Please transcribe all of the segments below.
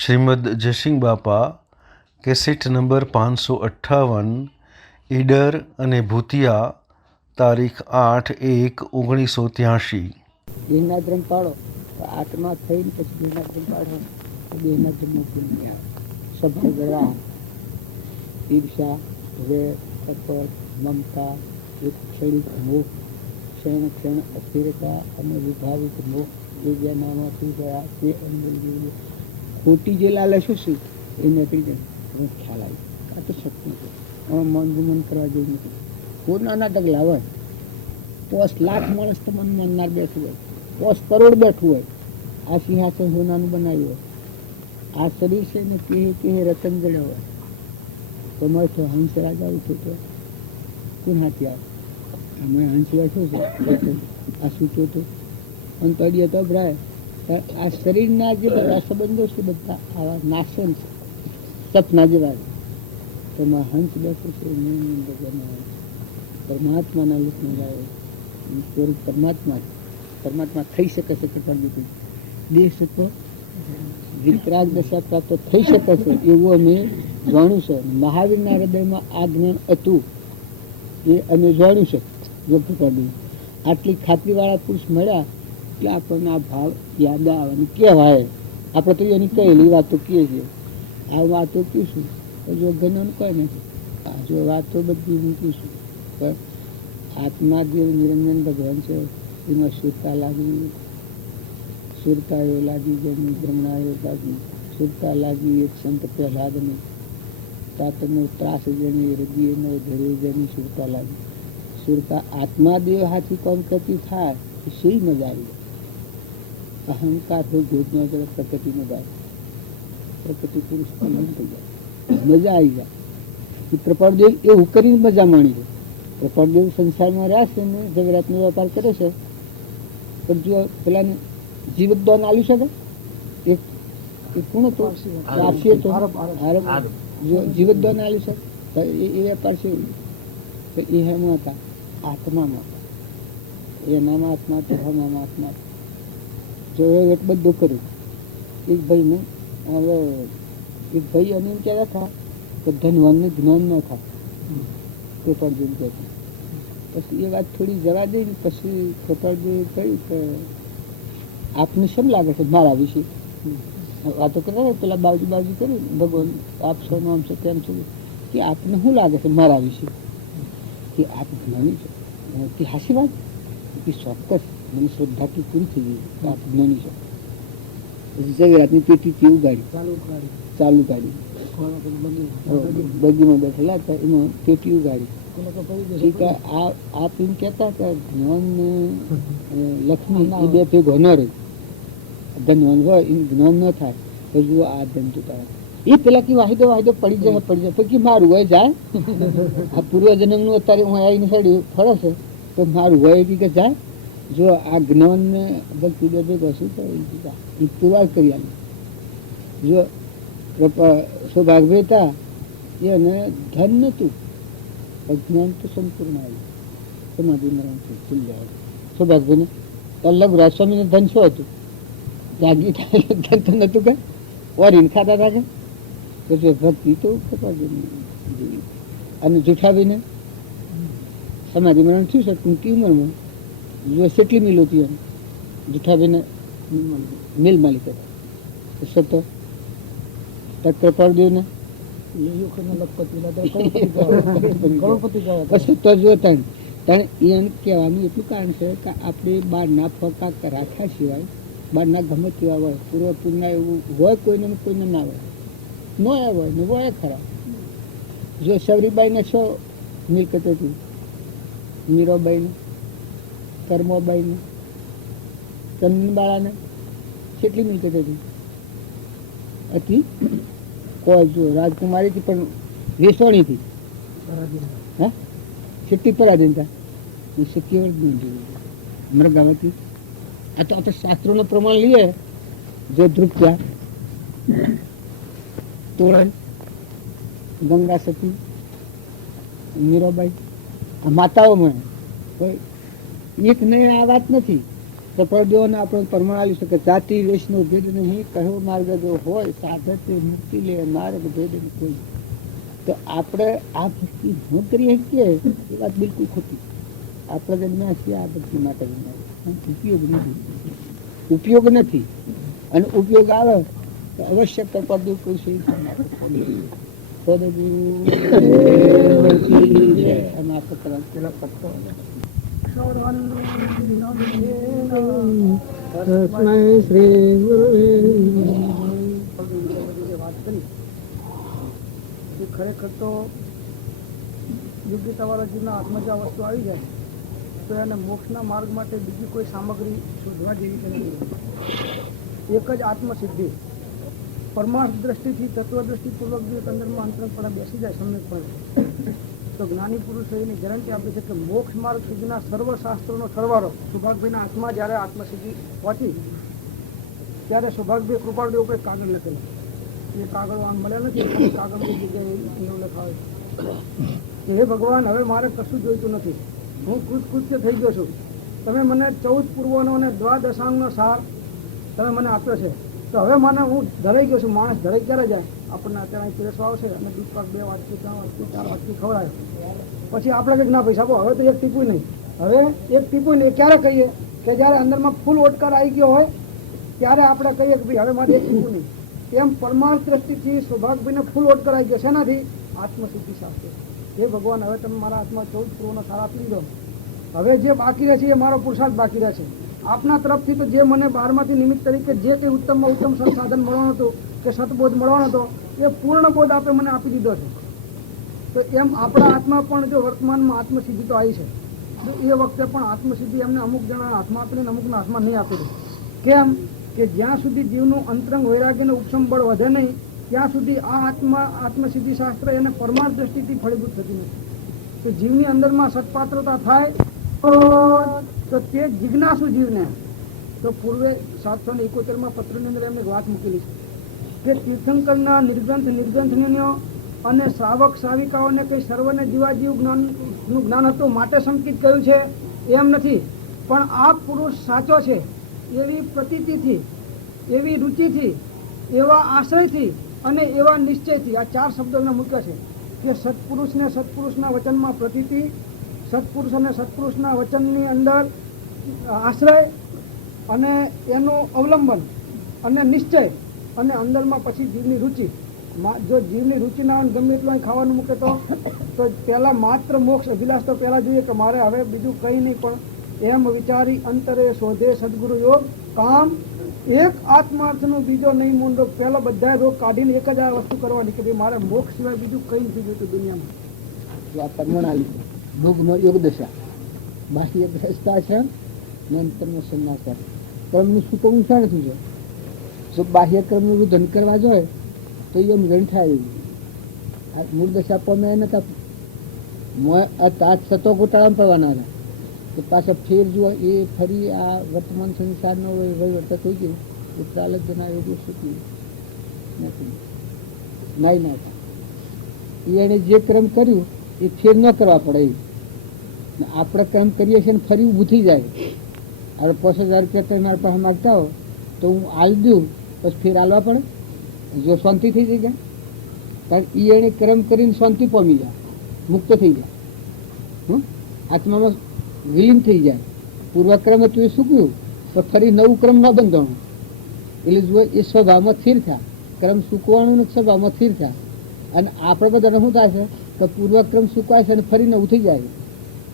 શ્રીમદ જયસિંહ બાપા cassette number 558 Idar અને ભૂતિયા તારીખ 8/1/1983. દેહના ધર્મ પાડો આત્મા થઈને પછી દેહના ધર્મ પાડો તો દેહના ધર્મ પૂર્ણ આવે. સભા ગળા ઈર્ષા વેર કપટ મમતા એક ક્ષણિક મોહ ક્ષણ ક્ષણ અસ્થિરતા અને વિભાવિત મોહ એ જે નામાંથી ગયા તે અંદર ખોટી જે લાલચ હશે એ નથી જાય ખ્યાલ આવી. આ તો શક્તિ છે. મન ગુમન કરવા જેવું નથી. કોના નાટક લાવે 5 લાખ માણસ તમને માનનાર બેઠું હોય, 5 કરોડ બેઠું હોય, આ સિંહાસન સોનાનું બનાવ્યું હોય, આ શરીર છે ને તે રતન જડ્યો હોય, તમારે તો હંસ રાજા ઉઠ્યો તો કોણ હાથી આવે? અમે હંસ બેઠો છે આ સૂચો તો અંતરીય તો ભરાય. આ શરીરના જે બધા સંબંધો છે બધા આવા નાશન છે, સપના જેવા. તેમાં હંસ બેઠો છે પરમાત્માના લોકમાં જાય સ્વરૂપ પરમાત્મા થઈ શકે છે કે પણ દેહ સત્વ વિતરાગ દશા પ્રાપ્ત થઈ શકે છે એવું અમે જાણ્યું છે. મહાવીરના હૃદયમાં આ જ્ઞાન હતું એ અમે જાણ્યું છે. વ્યક્ત કરી આટલી ખાતરીવાળા પુરુષ મળ્યા એટલે આપણને આ ભાવ યાદ આવે અને કહેવાય. આપણે તો એની કહેલી વાતો કહીએ છીએ. આ વાતો કહીશું જો જ્ઞાન કોઈ નથી. આ જો વાતો બધી મૂકીશું પણ આત્મા જે નિરંજન ભગવાન છે એમાં સુરતા લાગી, સુરતાઓ લાગી જેની બ્રહ્મણાઓ લાગી, સુરતા લાગી એક સંત પ્રહલાદની તાતનો ત્રાસ જેની હૃદયનો ધરે જેની સુરતા લાગી. સુરતા આત્મા દેહ હાથી કોમ કરતી થાય તો શી મજા આવી. અહંકાર હોય ગોદનો જરા પ્રકૃતિ મજા આવે. પ્રકૃતિ પુરુષ થઈ જાય મજા આવી જાય. પ્રપાળદેવ એવું કરીને મજા માણી છે. પ્રપાળદેવ સંસારમાં રહ્યા છે ને જગરાતનો વેપાર કરે છે પણ જો પેલા જીવતદાન આલ્યું શકે એક કોણ હતો આપસી હતો જો જીવતદાન આલ્યું છે એ વેપાર છે. તો એ હેમાં હતા આત્મામાં એનામાં આત્મા તો હમામાં આત્મા. જો એક બધું કર્યું એક ભાઈને હવે એક ભાઈ અને એમ કહેતા હતા કે ધનવાનને જ્ઞાન ન થાય કૃપાળદેવ કહેતું. પછી એ વાત થોડી જવા દઈ પછી કૃપાળદેવ કહ્યું કે આપને શેમ લાગે છે મારા વિશે વાતો કરે પેલા બાજુ કરી ભગવાન આપ છો નામ છે કેમ છે કે આપને શું લાગે છે મારા વિશે કે આપ જ્ઞાની છો કે હાસી વાત કે ચોક્કસ મને શ્રદ્ધાથી પૂરી થઈ ગઈ કે આપ જ્ઞાની છો. જગરાતની પેટી કેવું ગાડી ચાલુ ગાડી બગીમાં બેઠેલા હતા એમાં પેટી ઉગાડી. આપ એમ કહેતા કે જ્ઞાન ને લક્ષ્મી એ બે ભેગો ન રહે. ધનવાન હોય એનું જ્ઞાન ન થાય તો જુઓ આ ધન ચૂકાવે એ પેલા કે વાહિદો પડી જાય પછી મારું હોય જાય. આ પૂર્વજન્મનું અત્યારે હું આવીને સાઈડ ફરે છે તો મારું હોય કે જાય. જો આ જ્ઞાન ને ભક્તિ બે ભેગો શું કરે એ પુરવાર કરી આવે. જો સૌભાગ્ય હતા એને ધન નહોતું જ્ઞાન તો સંપૂર્ણ આવ્યું સમાધિ મરણ થઈ જાય. સૌભાગ્યને લઘુરાજ સ્વામીને ધન શું હતું? જાગી થાય ધન તો નહોતું કે ઓરીને ખાતા હતા કે પછી ભક્તિ તો અને જૂઠાવીને સમાધિ મરણ થયું છે ટૂંકી ઉંમરમાં. જો કેટલી મિલ હતી એમ જૂઠાવીને મિલ માલિક હતા સતો કૃપાળદેવ ને તો જો એમ કહેવાનું એટલું કારણ છે કે આપણે બહારના ફરકા રાખ્યા સિવાય બહારના ગમે તેવા હોય પૂર્વપૂરના એવું હોય કોઈને ના હોય ન હોય ને હોય ખરા. જો સવરીબાઈને છો મિલકત હતી, મીરાબાઈને, કર્મોબાઈને, ચંદનબાળાને કેટલી મિલકત હતી? કોઈ જો રાજકુમારી થી પણ વેસવાણી થી હા કેટલી પરાધીનતા મરગામતી. આ તો આપણે શાસ્ત્રોનું પ્રમાણ લઈએ. જો ધ્રુપ્યા તોરણ ગંગા સતી મીરાબાઈ આ માતાઓમાં કોઈ એક નહીં આ વાત નથી. કપાળદેવોને આપણે પ્રમાણ આવી શકે જાતિ વૈષ્ણવ ભેદ નહીં, કયો માર્ગ જો હોય સાધક મુક્તિ લે માર્ગ ભેદ કોઈ. તો આપણે આ ભક્તિ ન કરી શકીએ એ વાત બિલકુલ ખોટી. આપણે જન્મ્યા છીએ આ ભક્તિ માટે ઉપયોગ નથી, ઉપયોગ નથી. અને ઉપયોગ આવે તો અવશ્ય કપાળદેવ કોઈ છે એમાં આપણે પેલા પત્તો ખરેખર તો યોગીતાવાળા જીવના હાથમાં જે આ વસ્તુ આવી જાય તો એને મોક્ષના માર્ગ માટે બીજી કોઈ સામગ્રી શોધવા જેવી કે નથી. એક જ આત્મસિદ્ધિ પરમાર્થ દ્રષ્ટિથી તત્વદ્રષ્ટિપૂર્વક જે અંદરમાં અંતરપણા બેસી જાય સમ્યકપણે તો જ્ઞાની પુરુષો એની ગેરંટી આપે છે કે મોક્ષ માર્ગ સુધીના સર્વ શાસ્ત્રોનો સરવાળો સૌભાગભાઈના હાથમાં જ્યારે આત્મસિદ્ધિ પહોંચી ત્યારે સૌભાગભાઈ કૃપાળદેવ ઉપર કાગળ લખેલું. એ કાગળ આમ મળ્યા નથી, કાગળની જગ્યાએ એવું લખાવે કે હે ભગવાન, હવે મારે કશું જોઈતું નથી, હું કૃતકૃત્ય થઈ ગયો છું. તમે મને 14 પૂર્વનો અને દ્વાદશાંગનો સાર તમે મને આપ્યો છે, તો હવે મને હું ધરાઈ ગયો છું. માણસ ધરાઈ ક્યારે જાય? આપણને અત્યારે પીરસવા આવશે અને દૂધ પાક 2 વાટકી 3 વાટકી 4 વાટકી ખવડાય, પછી આપણે કંઈક ના પૈસા આપો, હવે તો એક ટીપું નહીં. હવે એક ટીપું નહીં ક્યારે કહીએ કે જ્યારે અંદરમાં ફૂલ ઓટકાર આવી ગયો હોય ત્યારે આપણે કહીએ કે ભાઈ હવે મારે એક ટીપું નહીં. એમ પરમાર્થ દ્રષ્ટિથી સૌભાગભાઈને ફૂલ ઓટકાર આવી ગયો. શેનાથી? આત્મસિદ્ધિ શાસ્ત્ર. હે ભગવાન, હવે તમે મારા હાથમાં 14 પૂર્વનો સાર આપી દીધો, હવે જે બાકી રહે છે એ મારો પુરુષાર્થ બાકી રહે છે. આપના તરફથી તો જે મને 12માંથી નિમિત્ત તરીકે જે કંઈ ઉત્તમમાં ઉત્તમ સંસાધન મળવાનો હતો કે સતબોધ મળવાનો હતો એ પૂર્ણ બોધ આપે મને આપી દીધો છે. તો એમ આપણા હાથમાં પણ જો વર્તમાનમાં આત્મસિદ્ધિ તો આવી છે, તો એ વખતે પણ આત્મસિદ્ધિ એમને અમુક જણાના હાથમાં આપીને અમુકના હાથમાં નહીં આપેલી. કેમ કે જ્યાં સુધી જીવનું અંતરંગ વૈરાગ્યનું ઉપશમ બળ વધે નહીં ત્યાં સુધી આ આત્મસિદ્ધિ શાસ્ત્ર એને પરમાર્થ દ્રષ્ટિથી ફળીભૂત થતી નથી. તો જીવની અંદરમાં સત્પાત્રતા થાય તો તે જિજ્ઞાસુ જીવને તો પૂર્વે 771માં પત્રની અંદર એમને વાત મૂકેલી છે કે તીર્થંકરના નિર્ગ્રંથનીઓ અને શ્રાવક શ્રાવિકાઓને કંઈ સર્વને જીવાજીવ જ્ઞાનનું જ્ઞાન હતું માટે સંકિત કહ્યું છે એમ નથી, પણ આ પુરુષ સાચો છે એવી પ્રતીતિથી, એવી રુચિથી, એવા આશ્રયથી અને એવા નિશ્ચયથી આ 4 શબ્દો એમને મૂક્યા છે કે સત્પુરુષને સત્પુરુષના વચનમાં પ્રતીતિ, સત્પુરુષ અને સત્પુરુષના વચનની અંદર આશ્રય અને એનું અવલંબન અને નિશ્ચય અને અંદરમાં પછી જીવની રુચિ. જો જીવની રુચિ ના હોય ગમે એટલું ખાવાનું મૂકે તો પહેલાં માત્ર મોક્ષ અભિલાષ તો પહેલાં જોઈએ કે મારે હવે બીજું કંઈ નહીં, પણ એમ વિચારી અંતરે શોધે સદગુરુ યોગ કામ એક આત્માર્થનો બીજો નહીં મૂંડો. પહેલાં બધા રોગ કાઢીને એક જ આ વસ્તુ કરવાની કે ભાઈ મારે મોક્ષ સિવાય બીજું કંઈ નથી જોઈતું દુનિયામાં. આ પરમાણાલી ભોગમાં યોગ દશા, બાહ્ય ગ્રસ્તાશ્રમ ને અંતરનો સંન્યાસાશ્રમ. કર્મનું સુકવવું શા નથી છે? જો બાહ્ય કર્મનું વિધન કરવા જોઈએ તો એમ ગણ થાય એવું મૂળ દશા પમે નતા સતો ગોટાળામાં પડવાના હતા. તો પાછા ફેર જુઓ એ ફરી આ વર્તમાન સંસારનો વહીવટ થઈ ગયું ઉત્તાલક જના યોગ્ય શીખ્યું નથી નાઈ નાખા. એને જે ક્રમ કર્યું એ ફેર ન કરવા પડે. આપણે કર્મ કરીએ છીએ ને ફરી ઊભું થઈ જાય. હવે 5000 રૂપિયા તમે મારા પાસે માગતા હો તો હું આલી દઉં પછી ફેર હાલવા પડે? જો શાંતિ થઈ જાય કારણ એ એને કર્મ કરીને શાંતિ પામી જાય, મુક્ત થઈ જાય, આત્મામાં વિલીન થઈ જાય. પૂર્વક્રમે તું એ સૂક્યું તો ફરી નવું ક્રમ ન બંધાણું. એટલે જો એ સ્વભાવમાં સ્થિર થયા, ક્રમ સૂકવાનું ને સ્વભાવમાં સ્થિર થયા. અને આપણે બધાને શું થાય છે કે પૂર્વક્રમ સૂકવાય છે અને ફરી નવું થઈ જાય.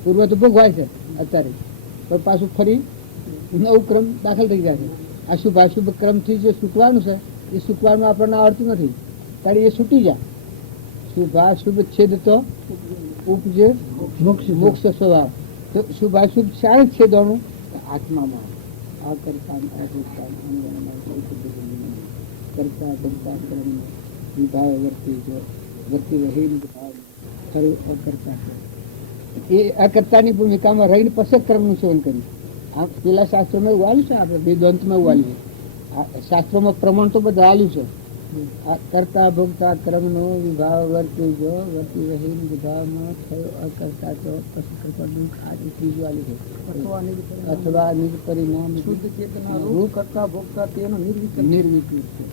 પૂર્વ તો ભોગવાય છે અત્યારે, તો પાછું ફરી નવું ક્રમ દાખલ થઈ જાય છે. અશુભ ક્રમથી જે સૂકવાનું છે એ સૂકવાનું આપણને આવડતું નથી, ત્યારે એ છૂટી જાય. શુભાશુભ છેદ તો ઉપજે મોક્ષ સ્વભાવ. તો શુભાશુભ શાણે છેદવાનું? આત્મામાં આ કરતા કર્મ વિભાવ વર્તી જો વર્તી રહીને ભાવ ખરું અકર્તા. એ અકર્તાની ભૂમિકામાં રહીને પછી કર્મનું સેવન કર્યું. આ પેલા શાસ્ત્રોમાં એવું આવ્યું છે, આપણે વેદાંતમાં એવું આવ્યું છે. શાસ્ત્રોમાં પ્રમાણ તો બધા આવ્યું છે આ કરતા ભોગતા ક્રમનો વિભાવ વર્તી જો વર્તી રહીન વિભાવમાં થયો અકર્તા તો પછી કરતા દુઃખ આ ત્રીજું આલી છે અથવા નિજ પરિણામ શુદ્ધ ચેતના રૂપ કરતા ભોગતા તેનો નિર્વિકલ્પ છે.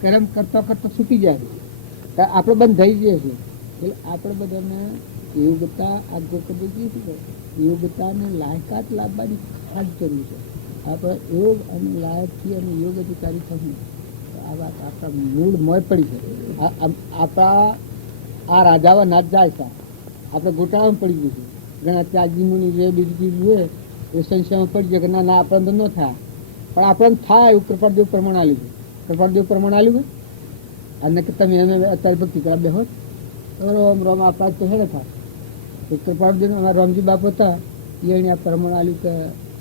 કર્મ કરતા કરતા છૂટી જાય તો આપણે બંધ થઈ જઈએ છીએ. એટલે આપણે બધાને યોગ્યતા આ ગોકબી કીધું છે, યોગ્યતાને લાયકાત લાવવાની ખાસ જરૂર છે. આપણે યોગ અને લાયકથી અને યોગ અધિકારી થવું આ વાત આપણા મૂળ મોય પડી છે. આપણા આ રાજાઓ નાચ જાય છે, આપણે ગોટાળામાં પડી ગયું છે. ઘણા ત્યાગી મુનિ જે બીજી ચીજ છે એ સંશયમાં પડી જાય કે ના ના આપણને ન થાય, પણ આપણને થાય એવું કૃપાળદેવ પ્રમાણ આલ્યું છે. કૃપાળદેવ પ્રમાણ આલ્યું અને કે તમે એને અત્યારે ભક્તિ કરવા બેહો રોમ રોમ આપણા તો હેડે થાય. તો કૃપાળદેવ અમારા રામજી બાપ હતા એને આ પ્રમાણ આલ્યું કે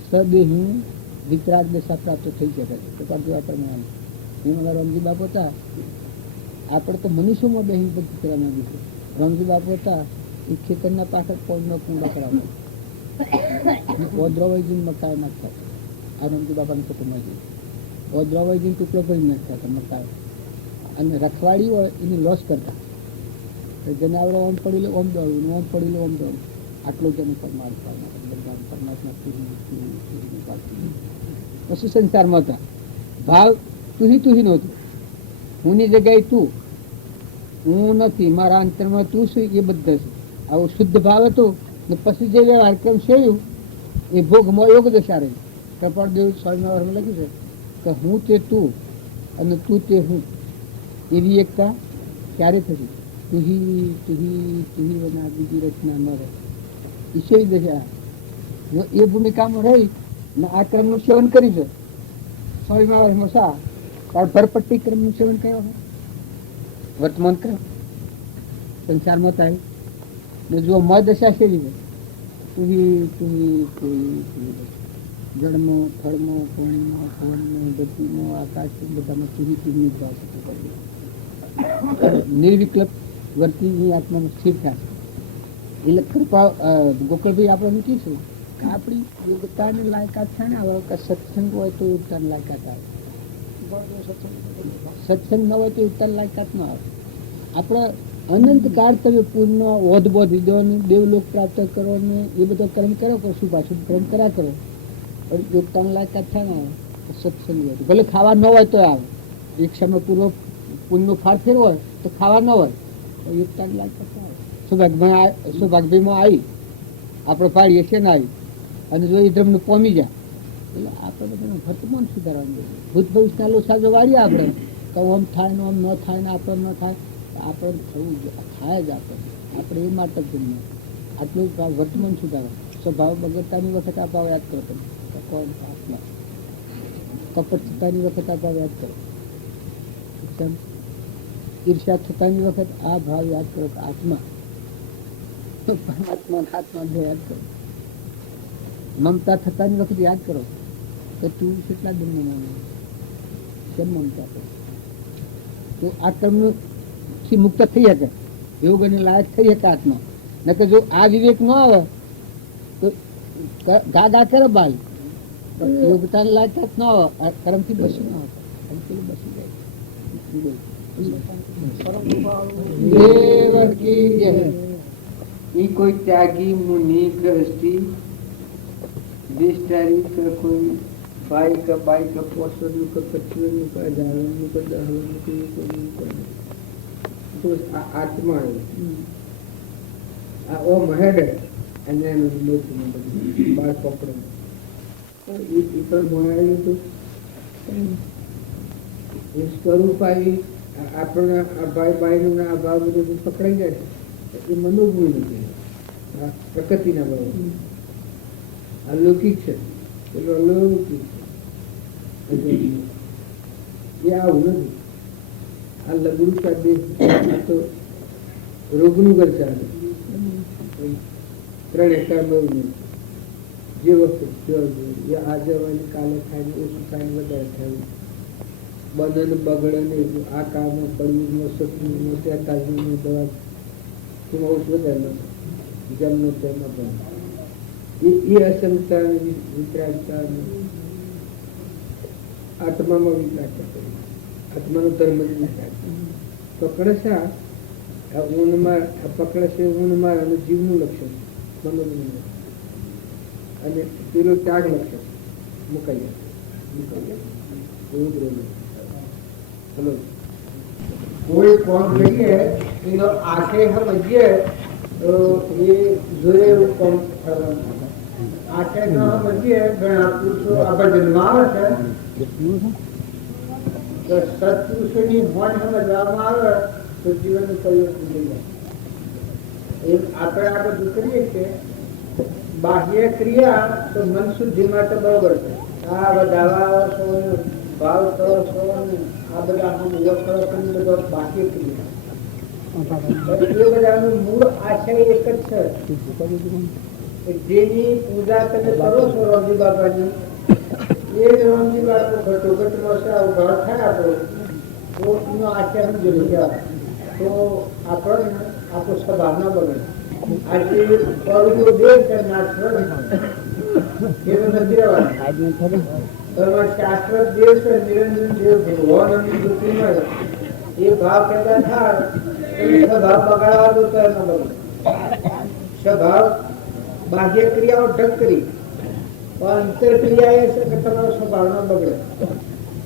સદેહી વિતરાગ દશા પ્રાપ્ત થઈ શકે. કૃપાળદેવ આ પ્રમાણ આલ્યું. એમ અમારા રામજી બાપ હતા. આપણે તો મનુષ્યમાં બેહી ભક્તિ કરવા માંગી છે. રામજી બાપ હતા એ ખેતરના પાછળ પોળનો કુંડા કરાવતા, ઓદ્રવાઈજીને મકાઈ નાખતા. આ રામજી બાપાની કુટુંબમાં જઈએ ઓદ્રવાઈજીને ટુકડો કરી નાખતા હતા મકાઈ, અને રખવાડી હોય એની લોસ કરતા. જેને આપણે ઓમ પડી લે ઓમ દોડવું, ઓમ પડી લે ઓમ દોડવું. આટલો જ એનું પરમાત્મા બધા પરમાત્મા પછી સંસારમાં હતા. ભાવ તુહી નહોતું. હુંની જગ્યાએ તું, હું નથી, મારા અંતરમાં તું શું એ બધા છે. આવો શુદ્ધ ભાવ હતો ને પછી જે વ્યવહાર કેમ સેવ્યું એ ભોગમાં યોગ દશા રહી. કપાળદેવ સ્વામિનારાયણ લખ્યું છે કે હું તે તું અને તું તે હું, એવી એકતા ક્યારે થશે? તુહી વના બીજી રચના ન રહે. ઈશ્વરી દશા જો એ ભૂમિકામાં રહી ને આ ક્રમનું સેવન કરી છે. સ્વામિનારાયણ શા કારણ ભરપટ્ટી ક્રમનું સેવન કયો હોય? વર્તમાન ક્રમ સંસારમાં થાય ને જો મ દશા સેવી છે. જળમાં, ફળમાં, પાણીમાં, પવનમાં, ગતિમાં, આકાશમાં બધામાં તુહી ભાવ નિર્વિકલ્પ વર્તી આત્મામાં સ્થિર થાય. એટલે કૃપા ગોકળભાઈ આપણે મૂકીશું આપણી યોગ્યતાની લાયકાત છે ને. હવે સત્સંગ હોય તો યોગ્યતાની લાયકાત આવે, સત્સંગ ન હોય તો યોગ્યતાની લાયકાત ન આવે. આપણે અનંત કાળ તમે પૂર્ણ ઓધબોધ વિદ્વાની દેવલોક પ્રાપ્ત કરો ને એ બધો કર્મ કરો કરો, શુભાશુભ કર્મ કર્યા કરો, પણ યોગતાની લાયકાત થાય ને સત્સંગ હોય. ભલે ખાવા ન હોય તો આવે, એક સમય પૂર્વ પુણ્યનો ફાળ ફેર હોય તો ખાવા ન હોય તો યોગતાની લાયકાત આવે. સૌભાગ્યમાં આવી આપણે પાડીએ છે ને આવી અને જો એ ધર્મને પોમી જાય એટલે આપણે બધાને વર્તમાન સુધારવાનું. ભૂત ભવિષ્યના લોસા જો વાળીએ આપણે તો આમ થાય ને આમ ન થાય ને આપણે ન થાય તો આપણે થવું જોઈએ, થાય જ આપણે એ માટે જ જઈએ. આટલું વર્તમાન સુધારો. સ્વભાવ બગડતાની વખત આપણે યાદ કરો, તમે કોણ આત્મા કપટ થતાની વખત આપણે યાદ કરો, ઈર્ષા થતાની વખત આ ભાવ યાદ કરો કે આત્મા પરમાત્મા આત્મા યાદ કરો. મમતા થતાની વખત યાદ કરો કે તું કેટલા દિનનો કેમ મમતા કરો. તો આ કર્મનું થી મુક્ત થઈ શકે, યોગ અને લાયક થઈ શકે આત્મા. ન તો જો આ વિવેક ન આવે તો ગા કરે બાલ યોગતાની લાયકાત ન આવે, કર્મથી બસી ન આવે, કર્મથી બસી જાય. દેવ કી જય. ઈ કોઈ ત્યાગી મુનિ ગ્રસ્તી દેશધારી કે કોઈ ભાઈ કે બાઈ કે પોષણનું કે પચીનું કે ધારણનું કે દહવાનું કે આત્મા આ ઓ મહેડે અને એનું લોચનું બધું બાર પકડે એ પણ ભણાયેલું હતું. સ્વરૂપ આવી આપણા આ ભાઈ બાઈનું આ ભાવ બધું પકડાઈ જાય એ મનોગુણ નથી, પ્રકૃતિના ભાવ. અલૌકિક છે, પેલો અલૌકિક છે એ આવું નથી. આ લઘુ સાધે આ તો રોગનું ઘર ચાલે. 3 હેક્ટર બહુ જે વખતે આજે હોય કાલે થાય ને ઓછું થાય વધારે થાય, બને ને બગડે ને આ કાળમાં પડવું સતનું 43 દવા તેમાં ઓછું વધારે નથી જન્મ તેમાં પણ એ અસંગતા વિતરાગતા આત્મામાં વિતરાગતા કરી આત્માનો ધર્મ જ નથી. પકડશા ઊનમાં પકડશે ઊનમાં અને જીવનું લક્ષણ મનોનું અને પેલું ત્યાગ લક્ષણ મુકાઈ હલો કોઈ કોમ કરીએ એનો આંખે સમજીએ તો એ જોડે એવું કોમ થવાનું. આંખે ન સમજીએ ઘણા પુરુષો આપણે જન્માવે છે તો સત્પુરુષોની હોન સમજવામાં આવે તો જીવનનું પરિવર્તન થઈ જાય. એમ આપણે આ બધું કરીએ છીએ બાહ્ય ક્રિયા તો મન શુદ્ધિ માટે બરોબર છે. આ બધા ભાવ કરો છો આ બધા યોગ કરો બધો બાહ્ય ક્રિયા એ બધાનું મૂળ આશય એક જ છે. જેની પૂજા તમે કરો છો રામજી બાબાની એ રામજી બાબા ઘટોઘટનો છે ઉભા થાય તો એનો આશય સમજો તો આપણને આપણો સ્વભાવ ન બને. આજે પરનો દેહ છે નાશવત એનો નથી રહેવાનું. શાશ્વત દેવ છે નિરંજન દેવ ભગવાનની વૃત્તિમાં એ ભાવ પેદા થાય સ્વભાવ બગાડવાનો તો ન બને. સ્વભાવ બાહ્ય ક્રિયાઓ ઢક કરી પણ અંતરક્રિયા એ છે કે તમારો સ્વભાવ ન બગડે.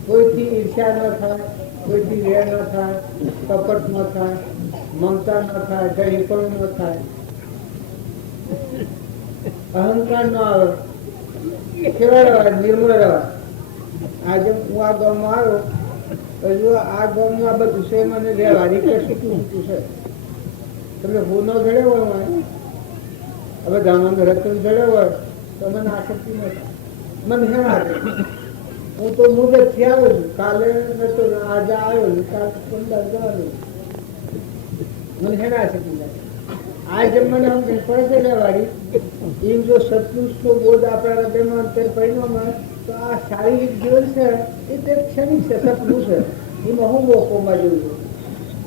કોઈથી ઈર્ષ્યા ન થાય, કોઈથી વેર ન થાય, કપટ ન થાય, મમતા ન થાય, દહીપણું ન થાય, અહંકાર ન આવે, કેવા રહેવાય નિર્મળ રહેવાય. આજે હું આ ગામમાં આવ્યો હજુ આ ગામનું આ બધું છે મને વ્યવહારિક શીખવું છે. તમે હું ન જડ્યો હોય હવે ગામમાં રતન જડ્યો હોય તો મને આસક્તિ ન થાય. મને હેણા હું તો મુદત થી આવ્યો છું. કાલે નતો આજે આવ્યો છું, કાલે 15 જવાનું મને હેણા આસક્તિ થાય. આજે મને આમ પડે વ્યવહારિક એમ જો સત્પુરુષનો બોધ આપણા હૃદયમાં અંતર પરિણામ તો આ શારીરિક જીવન છે એ તે ક્ષણિક છે, સપનું છે. એમાં હું મોકોમાં જોઉં છું.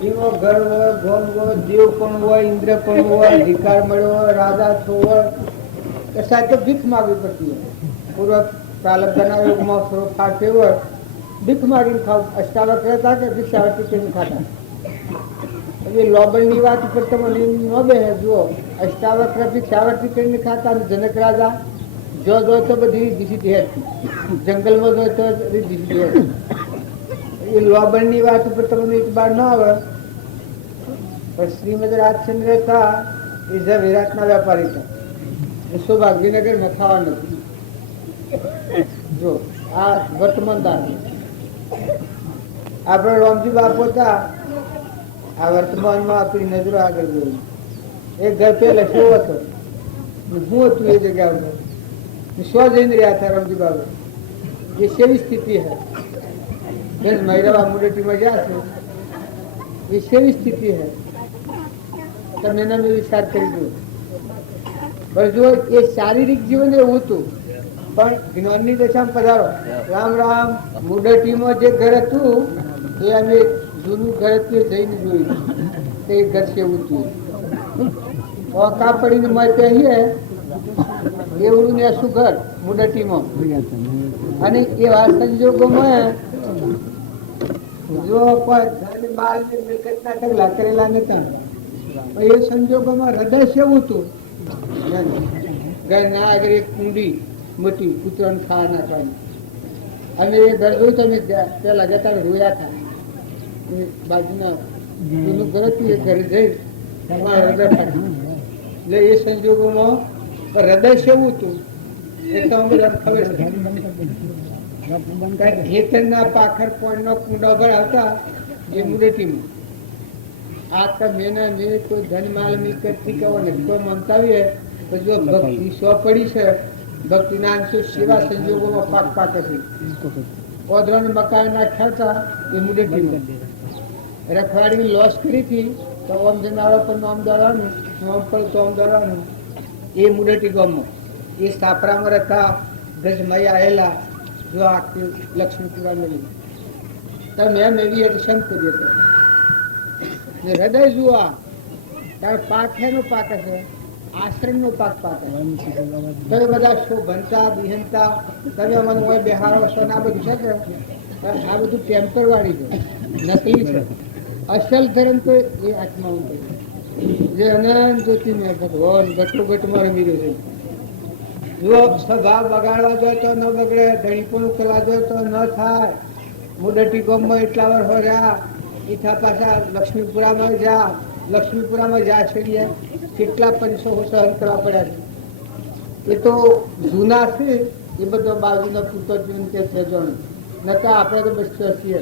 એમાં ઘર હોય, ભોન હોય, દેવ પણ હોય, ઇન્દ્ર પણ હોય, અધિકાર મળ્યો હોય, રાજા છો હોય તો સાથે ભીખ માગવી પડતી હોય. પૂર્વ પ્રાલબ્ધના યોગમાં થોડો ફાટે હોય ભીખ માગીને ખાવ. અષ્ટાવક્ર હતા કે ભિક્ષાવટી કરીને ખાતા. એ લોબલની વાત ઉપર તમને ન બે જુઓ. અષ્ટાવક્ર ભિક્ષાવટી કરીને ખાતા અને જનક રાજા જો તો બધી દીધી જંગલમાં જો તો દીધી. એ લોબલની વાત ઉપર તમને એક બાર ન આવે પણ શ્રીમદ રાજચંદ્ર હતા એ વિરાટના વેપારી હતા. સૌભાગ્યનગરમાં ખાવા નથી. જો આ વર્તમાન દાન આપણે રામજી બાપુ હતા. આ વર્તમાનમાં આપણી નજરો આગળ જોઈ. એક ઘર પહેલા શું હતો હું હતું એ જગ્યા ઉપર સ્વ જઈને રહ્યા હતા રામજી બાબા. એ સેવી સ્થિતિ है મહિલા મુડેટીમાં ગયા છે એ સેવી સ્થિતિ है. તમે એના મેં વિચાર કરી દો. પણ જો એ શારીરિક જીવન એવું હતું પણ જ્ઞાનની દશામાં પધારો. રામ રામ મુડેટીમાં જે ઘર હતું એ અમે જૂનું ઘર હતું એ જઈને જોયું તે ઘર કેવું હતું. ઓકા પડીને મળે કહીએ એવું ને શું ઘર મુડટીમાં. અને એવા સંજોગોમાં જો કોઈ બાર મિલકત ના ઢગલા કરેલા નતા એ સંજોગોમાં હૃદય કેવું હતું. ઘરના આગળ એક કુંડી મોટી કૂતરાને ખાવા નાખવાની. અમે એ ઘર જોયું તો અમે પેલા જતા રોયા હતા. બાજુના એનું ઘર હતું એ ઘરે જઈ હૃદય ફાટ્યું. એટલે એ સંજોગોમાં હૃદય કેવું હતું એ તો અમે ખબર છે. ખેતરના પાખર પોણનો કુંડો ભરાવતા એ મુડેટીમાં. આ તો મેં કોઈ ધન માલ મિલકત થી કહો ને કોઈ મંતાવીએ તો જો ભક્તિ સો પડી છે ભક્તિના અંશો સેવા સંજોગોમાં પાક પાકે છે. ઓદરાને મકાન નાખ્યા હતા એ મુડેટીમાં. રખવાડી લોસ કરી હતી તો ઓમ જનારો પર નામ દળવાનું નામ પર તો ઓમ દળવાનું એ મુડેટી ગામમાં. એ સાપરામાં રહેતા ગજમય આવેલા જો આખી લક્ષ્મીપુરા મેળવી તો મેં મેળવી એટલે સંત કર્યો હતો. હૃદય જુઓ તારે પાક એનો પાક છે આશ્રમ નો પાક પાકે. તમે બધા શોભનતા બિહનતા તમે મને હોય બિહારો છો આ બધું છે કે પણ આ બધું ટેમ્પર વાળી છે, નકલી છે. અસલ ધર્મ તો એ આત્મા જે અનંત જ્યોતિમય ભગવાન ગટલો ગટમાં રમી રહ્યો છે. જો સ્વભાવ બગાડવા જોઈએ તો ન બગડે, ધણીપણું કરવા જોઈએ તો ન થાય. મુદટી ગોમમાં એટલા વર્ષ રહ્યા, ઈથા પાછા લક્ષ્મીપુરામાં જા, લક્ષ્મીપુરામાં જા છેડીએ કેટલા પંચો સહન કરવા પડ્યા છે. એ તો જૂના છે, એ બધો બાજુનો પૂતો જીવન કે છે જણ નતા આપણે તો બસ છીએ.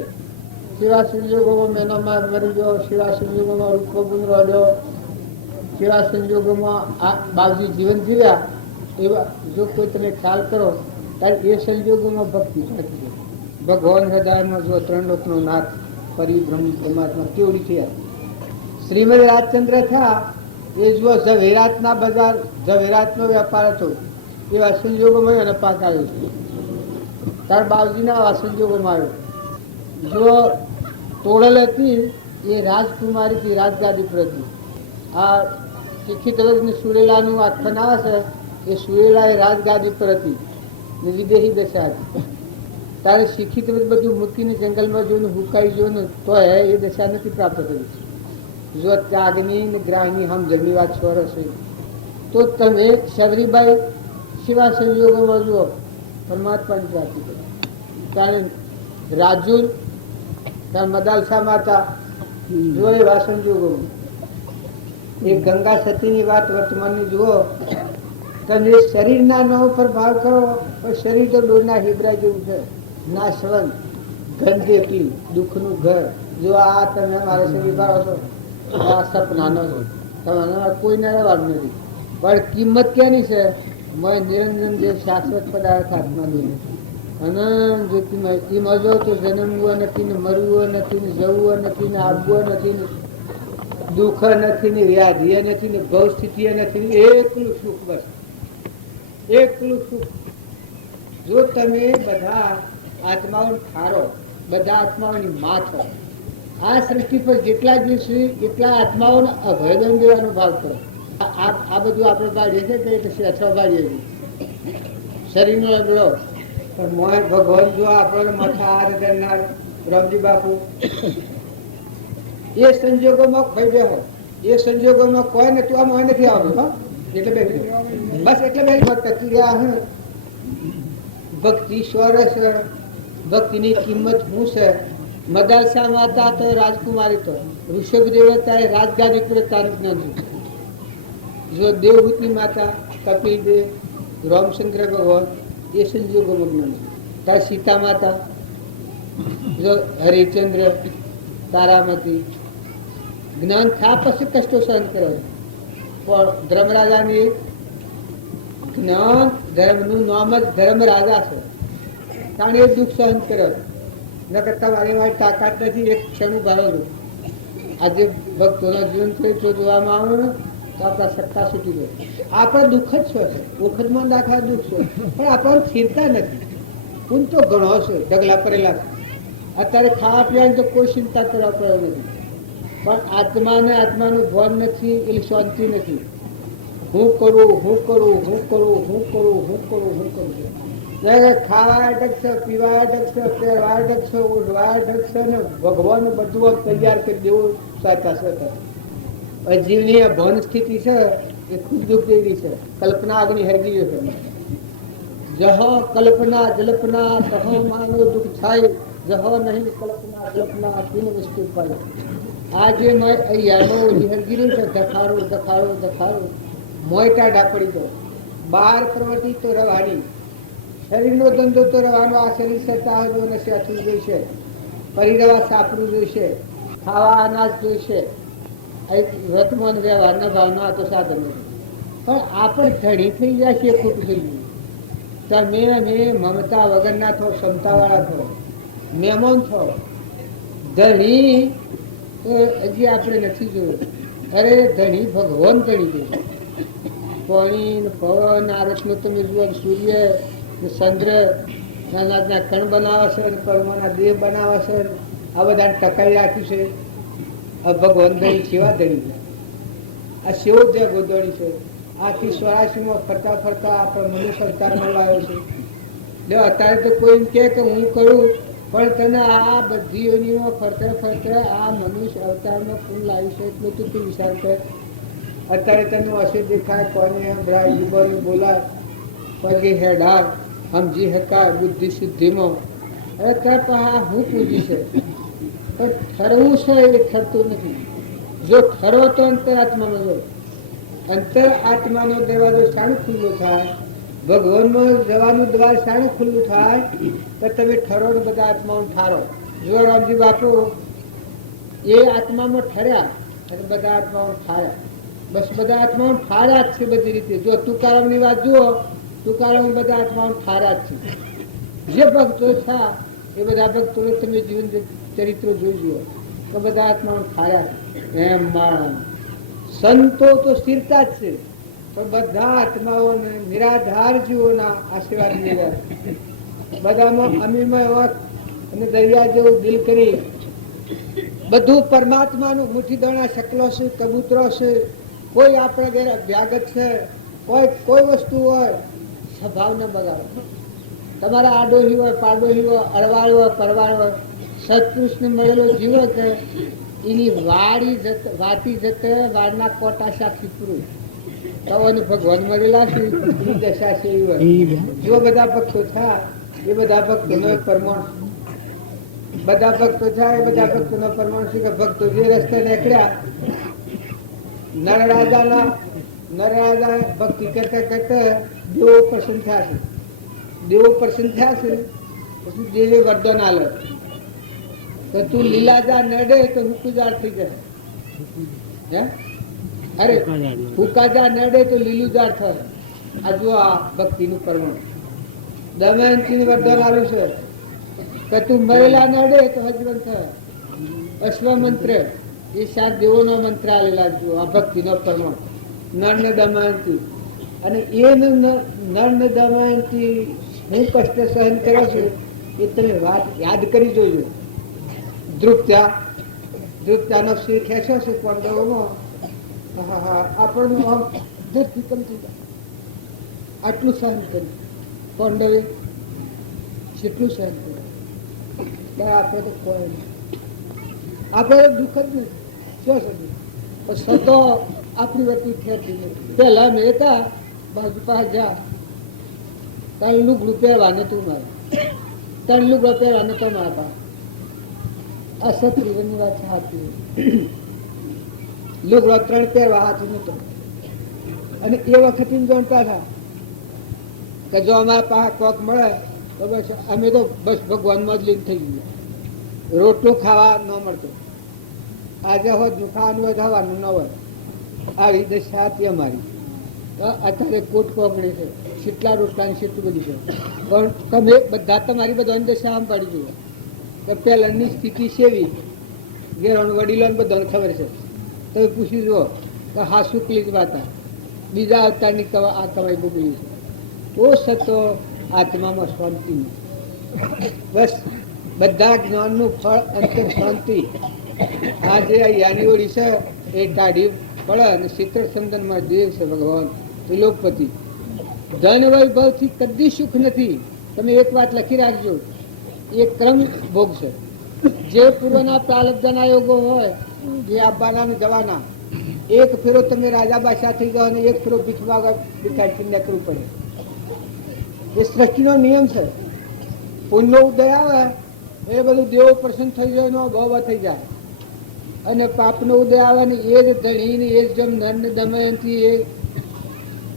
સેવા સંજોગોમાં મેનોમાં મરી ગયો, સેવા સંજોગોમાં રૂખો ગુંદરો રહ્યો, સેવા સંજોગોમાં આ બાવજી જીવન જીવ્યા. એવા જો કોઈ તમે ખ્યાલ કરો ત્યારે એ સંજોગોમાં ભક્તિ સાચી છે. ભગવાન હૃદયમાં જો ત્રણ લોકનો નાથ પરિબ્રહ્મ પરમાત્મા કેવડી થયા. શ્રીમદ રાજચંદ્ર થયા એ જુઓ ઝવેરાતના બજાર, ઝવેરાતનો વેપાર હતો, એવા સંજોગોમાં એને પાક આવ્યો છે. તાર બાવજીના આવા સંજોગોમાં આવ્યો. જો તોડલ હતી એ રાજકુમારી હતી, રાજગાદી પર હતી. આ શિક્ષિત વર્ગની સુરેલાનું આ ખનાવ છે, એ સુરેલા એ રાજગાદી પર હતી ને વિદેહી દશા હતી. તારે શિક્ષિત વર્ગ બધું મૂકીને જંગલમાં જોઈને હુકાઈ જોઈને તો એ દશા નથી પ્રાપ્ત કરી. જો ત્યાગની ને ગ્રાહની હમ જમણી વાત સ્વર હશે તો તમે સબરીબાઈ સેવા સંજોગોમાં જુઓ પરમાત્માની પ્રાપ્તિ કરો. કારણ રાજુલ મદાલસા માતા જુઓ એવા સંજોગોમાં. એ ગંગા સતીની વાત વર્તમાનની જુઓ. તમે શરીરના ન ઉપર ભાવ કરો પણ શરીર તો ડોરના હિબરા જેવું છે, નાશવંત, ગંધેકી, દુઃખનું ઘર. જો આ તમે મારા શરીર ભાવો છો આ સપનાનો છે, તમારે કોઈને રહેવાનું નથી. પણ કિંમત ક્યાંની છે? મય નિરંજન જે શાશ્વત પદાર્થ આત્માની અનંત જ્યોતિમય. એ મજો તો જન્મવો નથી ને મરવો નથી ને જવું નથી ને આવવો નથી ને દુઃખ નથી ને વ્યાધિ નથી ને ભવ સ્થિતિ નથી ને એકલું સુખ. બસ એકલું સુખ. જો તમે બધા આત્માઓ ઠારો, બધા આત્માઓની માં છો, આ સૃષ્ટિ પર જેટલા જીવ છે એટલા આત્માઓને અભયદન દેવાનો ભાવ કરો. આ બધું આપણે બાળીએ છીએ કે શેઠો બાળીએ છીએ શરીરનો અગલો. પણ મોય ભગવાન જો આપણને માથા હાર કરનાર રમજી બાપુ એ સંજોગોમાં ભાઈ બેહો, એ સંજોગોમાં કોઈ નથી આ મોય નથી આવતું. એટલે બે બસ એટલે બે ભક્ત રહ્યા. ભક્તિ સ્વર છે, ભક્તિની કિંમત શું છે? મદાલસા માતા તો રાજકુમારી તો ઋષભ દેવતા એ રાજગાદી પર તારું જ્ઞાન. જો દેવહૂતિ માતા કપિલ દેવ, રામચંદ્ર ભગવાન એ સંજોગોમાં જ્ઞાન. તાર સીતા માતા, જો હરિચંદ્ર, તારામતી જ્ઞાન થયા પછી કષ્ટો સહન કરે. પણ ધર્મરાજાની જ્ઞાન ધર્મનું નામ જ ધર્મ રાજા છે, કારણ એ દુઃખ સહન કરે. નકર તમારી મારી તાકાત નથી એક ક્ષણ ગાળો. આજે ભક્તોના જીવન ચરિત્ર જોવામાં આવે ને તો આપણા સત્તા છૂટી ગયો. આપણા દુઃખ જ છે, વખતમાં દાખલા દુઃખ છે, પણ આપણને સ્થિરતા નથી. ઊન તો ઘણો છે, ઢગલા કરેલા છે. અત્યારે ખાવા પીવાની તો કોઈ ચિંતા કરવા પડે નથી, પણ આત્માને આત્માનું ભાન નથી એટલે શાંતિ નથી. હું કરું, હું કરું, હું કરું, હું કરું, હું કરું, હું કરું. ખાવા અટક છે, પીવા અટક છે, પહેરવા અટક છે, ઉઠવા અટક છે ને ભગવાન બધું તૈયાર કરી દેવું સાચા છે. જીવની ભાન સ્થિતિ છે એ ખૂબ દુઃખ દેવી છે. કલ્પના અગ્નિ હરગી છે. જહ કલ્પના જલ્પના તહ માનો દુઃખ થાય, જહ નહીં કલ્પના જલ્પના તીન વસ્તુ પાય. આજે મેં અહીંયાનો હરગી છે, દખાડો દખાડો દખાડો મોયટા ડાપડી દો. બહાર પ્રવૃત્તિ તો રવાની, શરીરનો ધંધો તો રવાનો. આ શરીર સત્તા જો નથી અથવું જોઈશે, પરિરવા સાપડવું જોઈશે, ખાવા અનાજ જોઈશે, વ્રતમાં વ્યવહારના ભાવના તો સાધન નથી. પણ આ પણ ધણી થઈ જાય છે, ખોટું થઈ ગયું. તમે અમે મમતા વગરના થો, ક્ષમતાવાળા થો, મહેમાન થો. ધણી તો હજી આપણે નથી જોયું. અરે ધણી ભગવાન ધણી છે. પાણી પવન આ રત્નો તમે જુઓ, સૂર્ય ચંદ્ર નાના કણ બનાવે છે, કર્મોના દેહ બનાવે છે, આ બધાને ટકાઈ રાખ્યું છે. ભગવાન ધણી સેવા ધણી. આ સેવો જે ગોદણી છે. આથી 84માં ફરતા ફરતા આપણે મનુષ્ય અવતારમાં લાવ્યો છે. અત્યારે તો કોઈ એમ કે હું કરું પણ તને આ બધી યોનિમાં ફરતા ફરતા આ મનુષ્ય અવતારમાં ફૂલ લાવી છે એટલું તું વિચાર કર. અત્યારે તને હશે દેખાય, કોને સંભળાય, જીબોને બોલાય, પગે હેડાર, સમજી શકાય, બુદ્ધિ સિદ્ધિમાં. હવે ત્યાં પણ આ હું પૂજી છે, પણ ઠરવું છે એ ઠરતું નથી. જો ઠરો તો અંતરાત્મામાં જો, અંતરાત્માનો દરવાજો શાણ ખુલ્લો થાય, ભગવાનમાં જવાનું દ્વાર શાણ ખુલ્લું થાય, તો તમે ઠરો ને બધા આત્માઓ ઠારો. જો રામજી બાપુ એ આત્મામાં ઠર્યા અને બધા આત્માઓ ઠાર્યા. બસ બધા આત્માઓ ઠાર્યા જ છે બધી રીતે. જો તુકારામની વાત જુઓ, તુકારામ બધા આત્માઓ ઠાર્યા જ છે. જે ભક્તો થા એ બધા ભક્તો તમે જીવન ચરિત્રો જોઈ જુઓ તો બધા આત્માઓ ઠાર્યા છે. એમ માણસ સંતો તો સ્થિરતા જ છે, પણ બધા આત્માઓને નિરાધાર જીવોના આશીર્વાદ લેવા. બધામાં અમીમાં એવા અને દરિયા જેવું દિલ કરી બધું પરમાત્માનું મુઠ્ઠી દાણા શકલો છે, કબૂતરો છે, કોઈ આપણા ઘેર અભ્યાગત છે, કોઈ વસ્તુ હોય સ્વભાવ ન બગાડો. તમારા આડોહી હોય, પાડોહી હોય, અડવાળ હોય, પરવાળ હોય, સત્પુરુષને મળેલો જીવ કે એની વાતી જતે વાળના કોટા સાક્ષી પુરુષ તો ભગવાન મળેલા છે એની દશા છે એવી હોય. જો બધા ભક્તો થાય એ બધા ભક્તોનો પરમાણ, બધા ભક્તો થાય એ બધા ભક્તોનો પરમાણ છે કે ભક્તો જે રસ્તે નીકળ્યા નરરાજા ભક્તિ કરતા કરતા દેવો પ્રસન્ન થયા છે. દેવો પ્રસન્ન થયા છે પછી દેવે વરદાન આલે તો તું લીલાજા નડે તો હુકુજાર થઈ જાય. અરે હુકાજા નડે તો લીલુજાર થાય. આ જો આ ભક્તિનું પરમાણ. દમયંતીને વરદાન આલ્યું છે કે તું મરેલા નડે તો હજવન થાય. અશ્વમંત્ર એ 7 દેવોનો મંત્ર આલેલા જો આ ભક્તિનો પરમાણ. નર ને દમયંતી અને એ નર ને દમયંતી હું કષ્ટ સહન કર્યો છે એ તમે વાત યાદ કરી જોજો. ધ્રુપત્યાનો શ્રી ખેંચો છે પાંડવોમાં, આપણનું આમ દુઃખથી કમતી જાય. આટલું સહન કર્યું પાંડવે, કેટલું સહન કર્યું. આપણે તો કોઈ નહીં, આપણે દુઃખ જ નથી. શું સમજ સતો આપણી વતી ખેંચી નથી. પહેલા મેં હતા બાજુ પાસે જા તારું લુગડું પહેરવાને તું મારે, તારું લુગડું પહેરવાને તો મારા. આ સત્રીની વાત સાચી. લુગડો 3 પહેરવા હાથ નતો. અને એ વખત જાણતા હતા કે જો અમારા પાસે કોક મળે તો બસ અમે તો બસ ભગવાનમાં જ લીન થઈ ગયા. રોટલું ખાવા ન મળતો. આજે હોય ખાવાનું હોય ખાવાનું ન હોય. આવી દશા હતી અમારી. અત્યારે કોટ કોકણી છે, કેટલા રોટલાની કેટલું બધું છે. પણ તમે બધા તમારી બધાની દશા આમ પાડી જુઓ કે પહેલાની સ્થિતિ સેવી ઘેરાનું વડીલોને બધાને ખબર છે. તમે પૂછી જુઓ કે હા શુક્લી જ વાત બીજા અવતારની આ કમાઈ મોકલી છે. તો સતો આત્મામાં શાંતિ નહીં. બસ બધા જ્ઞાનનું ફળ અંતર શાંતિ. આ જે યાની ઓળી છે એ કાઢી પડે અને શીતળ સંદનમાં દેવ છે ભગવાન ત્રિલોકપતિ. ધન વૈભવથી કદી સુખ નથી. તમે એક વાત લખી રાખજો, એ ક્રમ ભોગ છે. જે પૂર્વના પ્રાલબ્ધના યોગો હોય એ આવવાના જવાના. એક ફેરો તમે રાજા બાદશાહ થઈ જાઓ અને એક ફેરો ભીખ માગવા ભિખારી નીકળવું પડે. એ સૃષ્ટિનો નિયમ છે. પુણ્યનો ઉદય આવે એ બધું દેવો પ્રસન્ન થઈ જાય નો ભાવ થઈ જાય. અને પાપનો ઉદય આવે ને એ જ ધણી એ જ જમ નર ને દમયંતી એ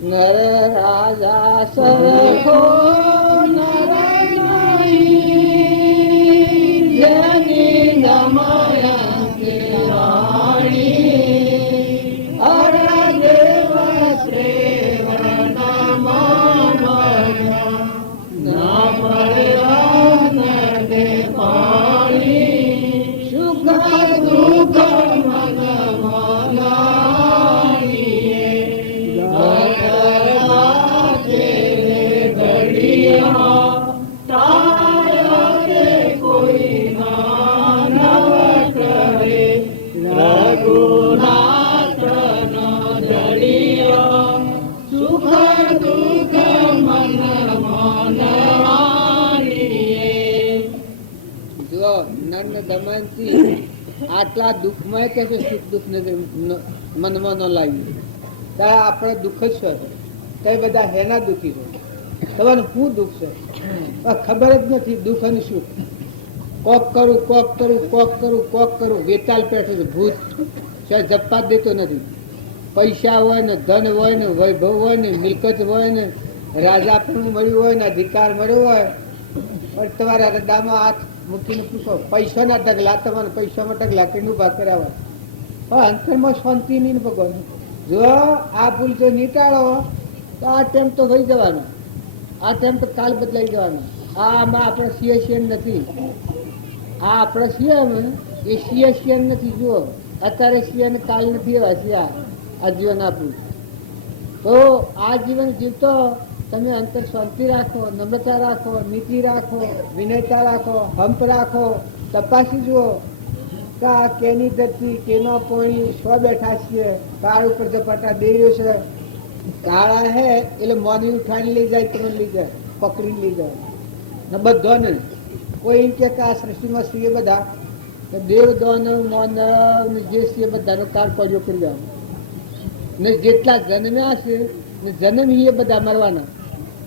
નર રાજા સરખો નર નહીં જેની દમયંતી રાણી અર દેવ શ્રેવણ મામયા ના મળ્યા નરને પાણી સુખ દુઃખ મન મનાણીએ ગણરાજે ઘડિયા તારે કોઈ માનવ કરે રઘુનાથ નો જડિયા સુખ દુઃખ મન મનાણીએ આટલા દુઃખમાં કે છે સુખ દુઃખ મનમાં ન લાવીએ, ત્યારે આપણે દુઃખ જ શું છે? કઈ બધા હેના દુઃખી છે? તમારું શું દુઃખ છે? ખબર જ નથી દુઃખ અને સુખ. કોક કરું કોક કરું કોક કરું કોક કરું, વેતાલ પેઠું છે ભૂત, જપવા દેતો નથી. પૈસા હોય ને, ધન હોય ને, વૈભવ હોય ને, મિલકત હોય ને, રાજાપણું મળ્યું હોય ને, અધિકાર મળ્યો હોય, પણ તમારા હૃદયમાં હાથ મૂકીને પૂછો, પૈસાના ઢગલા તમારે પૈસામાં ઢગલા કરીને ઉભા કર્યા હોય, પણ અંતરમાં શાંતિ નહીં ભગવાન. જો આ ભૂલ જો નહીં ટાળો તો આ ટાઈમ તો થઈ જવાનો, આ ટાઈમ તો કાલ બદલાઈ જવાનો. આમાં આપણે સિયન નથી, આ આપણે છીએ અમે એ સિયન નથી. જુઓ અત્યારે સિયન કાલ નથી એવા સિયા આ જીવન આપ્યું. તો આ જીવન જીવતો તમે અંતર શાંતિ રાખો, નમ્રતા રાખો, નીતિ રાખો, વિનયતા રાખો, હંપ રાખો, તપાસી જુઓ કે આ કેની ધરતી કેનો પોણી સ્વ બેઠા છીએ, કાળ ઉપર ઝપાટા દઈ રહ્યો છે. કાળા હે એટલે મોની ઉઠાણી લઈ જાય, તમને લઈ જાય, પકડીને લઈ જાય ને બધો ને. કોઈ એમ કે આ સૃષ્ટિમાં છીએ બધા દેવ દાનવ માનવ જે છીએ બધાનો કાળ પડ્યો કરી દેવાનો ને જેટલા જન્મ્યા છે ને જન્મ એ બધા મરવાના.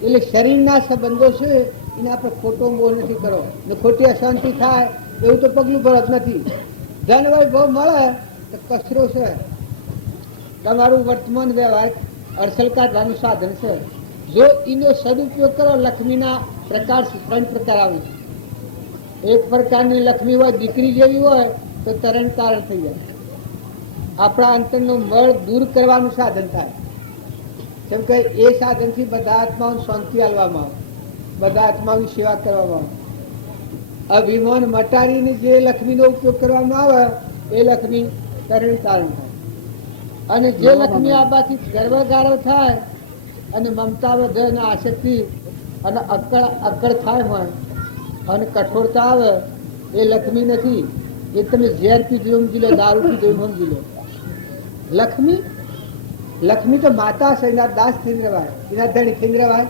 એટલે શરીરના સંબંધો છે એને આપણે ખોટો મોહ નથી કરો ને ખોટી અશાંતિ થાય એવું તો પગલું ભરત નથી. ધન વૈભવ મળે તો કચરો છે, તમારું વર્તમાન વ્યવહાર અડસલ કાઢવાનું સાધન છે. જો એનો સદુપયોગ કરો, લક્ષ્મીના પ્રકાર 3 પ્રકાર આવે. એક પ્રકારની લક્ષ્મી હોય દીકરી જેવી હોય તો તરણ તારણ થઈ જાય, આપણા અંતરનો મળ દૂર કરવાનું સાધન થાય. કેમ કે એ સાધનથી બધા આત્માઓને શાંતિ આપવામાં આવે, બધા આત્માઓની સેવા કરવામાં આવે. અભિમાન મટાડીને જે લક્ષ્મીનો ઉપયોગ કરવામાં આવે એ લક્ષ્મી તરણ તારણ થાય. અને જે લક્ષ્મી આબાથી ગર્વગાળો થાય અને મમતા વધે અને આસક્તિ અને અક્કડ થાય હોય અને કઠોરતા આવે એ લક્ષ્મી નથી. એ તમે ઝેર પીધું સમજી લો, દારૂ પીધું સમજી લો. લક્ષ્મી તો માતા છે, એના દાસ થઈ રહેવાય, એના ધણી થઈ રહેવાય.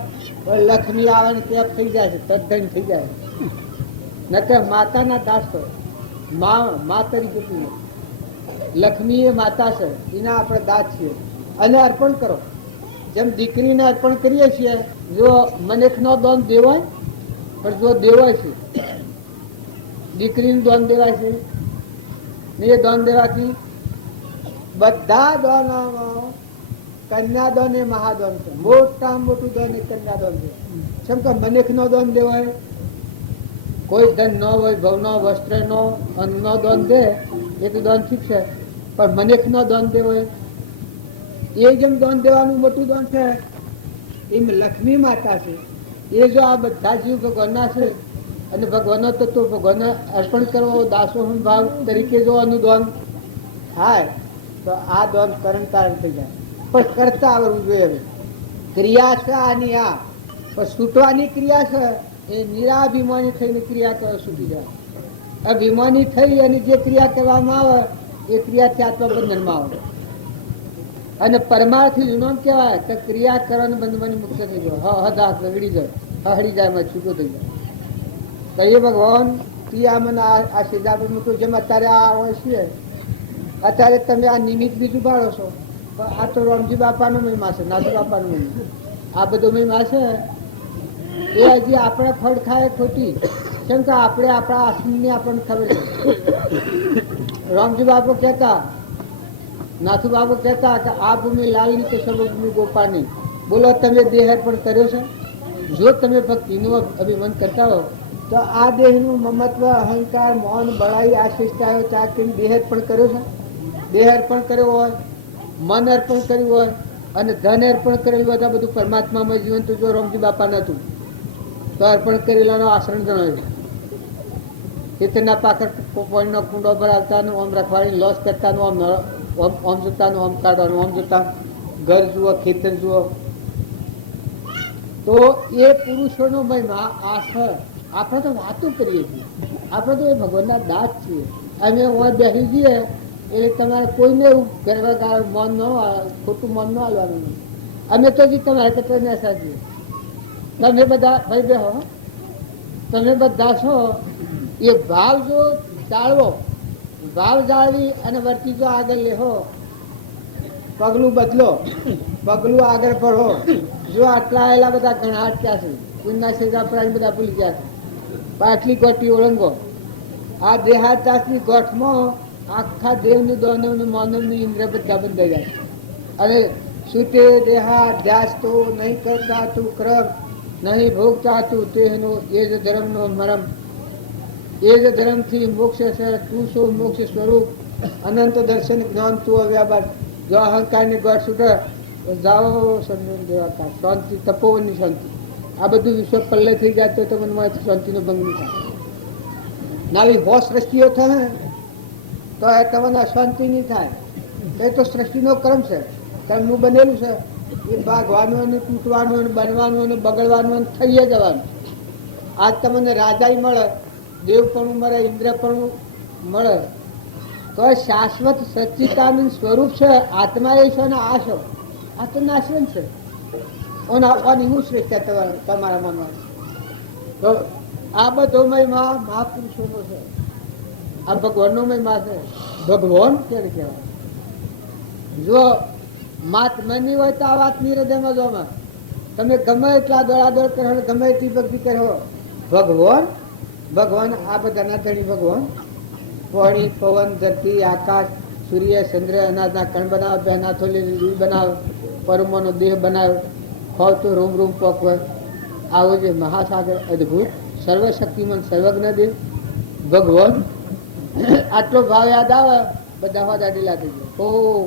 લક્ષ્મી આવે ને કેપ થઈ જાય છે, તદ્ધણી થઈ જાય. નકર માતાના દાસ તો મા તરીકે પીએ. લક્ષ્મી એ માતા છે, એના આપણે દાસ છીએ અને અર્પણ કરો. જેમ દીકરીને અર્પણ કરીએ છીએ, જો મનેખનો દોન દેવાય, પણ જો દેવાય છે દીકરીનું દોન દેવાય છે ને એ દોન દેવાથી બધા દોનમાં કન્યાદાન એ મહાદાન છે. મોટામાં મોટું દાન એ કન્યાદાન છે. કેમ કે મનેખનો દોન દેવાય, કોઈ ધન ન હોય, ભવનો, વસ્ત્રનો, અન્નનો દોન દે એ તો દોન ઠીક છે, પણ મનેખનો દોન દેવાય એ જેમ દોન દેવાનું મોટું દોન છે એમ લક્ષ્મી માતા છે. એ જો આ બધા જીવ ભગવાનના છે અને ભગવાનનો તત્વ ભગવાનને અર્પણ કરવો દાસોહમ ભાવ તરીકે જો અનુદાન થાય તો આ દોન કરણ તારણ થઈ જાય. પણ કરતા આવડવું જોઈએ. હવે ક્રિયા છે આની, આ પણ છૂટવાની ક્રિયા છે એ નિરાભિમાની થઈને ક્રિયા કરો, છૂટી જાય. અભિમાની થઈ અને જે ક્રિયા કરવામાં આવે એ ક્રિયાથી આત્મબંધનમાં આવે. અને પરમાર્થી જુનોન કહેવાય કે ક્રિયા કરવાનું બંધમાંથી મુક્ત થઈ ગયો. હદ રગડી જાય, હળી જાય, એમાં છૂટો થઈ જાય. કહીએ ભગવાન ક્રિયા મને આ સીધા મૂક્યું. જેમ અત્યારે આ હોય છે, અત્યારે તમે આ નિમિત્ત બીજું પાડો છો, પણ આ તો રામજી બાપાનો મહિમા છે, નાથુ બાપાનો મહિમા. આ બધો મહિમા છે એ હજી આપણે ફળ ખાય ખોટી. કેમ કે આપણે આપણા આસનની આપણને ખબર છે. રામજી બાપુ કહેતા, નાથુ બાપુ કહેતા કે આ ભૂમિ લાલની તો સર્વભૂમિ ગોપાની. બોલો તમે દેહ પણ કર્યો છે? જો તમે ભક્તિનું અભિમાન કરતા હો તો આ દેહનું મમત્વ, અહંકાર, મૌન, બળાઈ, આશિષ્ટાયો ત્યાગ કરીને દેહ અર્પણ કર્યો છે. દેહ અર્પણ કર્યો હોય, મન અર્પણ કર્યું હોય અને ધન અર્પણ કરેલું હોય તો બધું પરમાત્મામાં જીવન તો જો રામજી બાપા નતું તો અર્પણ કરેલાનો આચરણ જણાવ્યું. ખેતરના પાકર પોઈન્ટનો કુંડો ભરાવતા, ઓમ રખવાડી લોસ કરતા, ઓમ જોતા, ઓમ કાઢવાનું, ઓમ જોતા, ઘર જુઓ, ખેતર જુઓ. તો એ પુરુષોનો મહિમા આ છે. આપણે તો વાતો કરીએ છીએ, આપણે તો એ ભગવાનના દાસ છીએ. અમે બેસી જઈએ એટલે તમારે કોઈને એવું ગર્વગાળ મન ન, ખોટું મન ન હાલવાનું. અમે તો હજી તમારે કરતા નેસા છીએ. તમે બધા ભાઈ બેહો, તમે બધા છો એ ભાવ જો ચાળવો, ભાવ જાળવી અને વર્તી જો આગળ લેહો, પગલું બદલો, પગલું આગળ પડો. જો આટલા આવેલા બધા ઘણા અટક્યા છે, પુણ્યના સેજા પ્રાણ બધા ભૂલી ગયા છે. પાટલી ગોટી ઓળંગો. આ દેહાચાસની ગોઠમાં આખા દેવનું દાનવનું માનવનું ઇન્દ્ર બધા બંધાઈ જાય. અને સુતે દેહાધ્યાસ તો નહીં કરતા તું ક્રમ, નહીં ભોગતા તું તેનો એ જ ધર્મનો મરમ. એ જ ધર્મથી મોક્ષ છે, તું શું મોક્ષ સ્વરૂપ. અનંત દર્શન જ્ઞાન તું અવ્યાબાદ. જો અહંકારની ગોઠ છૂટે તો જાઓ સમજણ દેવાતા શાંતિ, તપોવનની શાંતિ. આ બધું વિશ્વ પલ્લે થઈ જાય તો તમને શાંતિનો ભંગ નહીં થાય. નાવી હોશ સૃષ્ટિઓ થાય તો એ તમને શાંતિ નહીં થાય. એ તો સૃષ્ટિનો ક્રમ છે, કર્મનું બનેલું છે. એ ભાગવાનું અને તૂટવાનું અને બનવાનું અને બગડવાનું અને થઈ જવાનું. આજ તમને રાજાઈ મળે, દેવપણું મળે, ઇન્દ્રપણું મળે, તો શાશ્વત સચ્ચિદાનંદ સ્વરૂપ છે. આત્મા એ છે અને આ છો, આ તો નાશવંત છે. આની હું શ્રેષ્ઠ તમારા મનમાં. તો આ બધો મહિમા મહાપુરુષોનો છે. આ ભગવાનનો મહિમા છે. ભગવાન કેને કહેવાય? જો મહાત્માની હોય તો આ વાત ની હૃદયમાં જોમાં. તમે ગમે એટલા દોડાદોડ કરો, ગમે એટલી ભક્તિ કરો, ભગવાન ભગવાન આ બધાના ધણી ભગવાન. પાણી, પવન, ધરતી, આકાશ, સૂર્ય, ચંદ્ર, અનાજના કણ બનાવે, બેના થોલી રૂઈ બનાવે, પરમોનો દેહ બનાવે, ખોવ તો રૂમ રૂમ પોકવે. આવો જે મહાસાગર અદભુત સર્વશક્તિમન સર્વજ્ઞ દેવ ભગવાન. આટલો ભાવ યાદ આવે બધા વાદા ઢીલા થઈ જાય. ઓહ,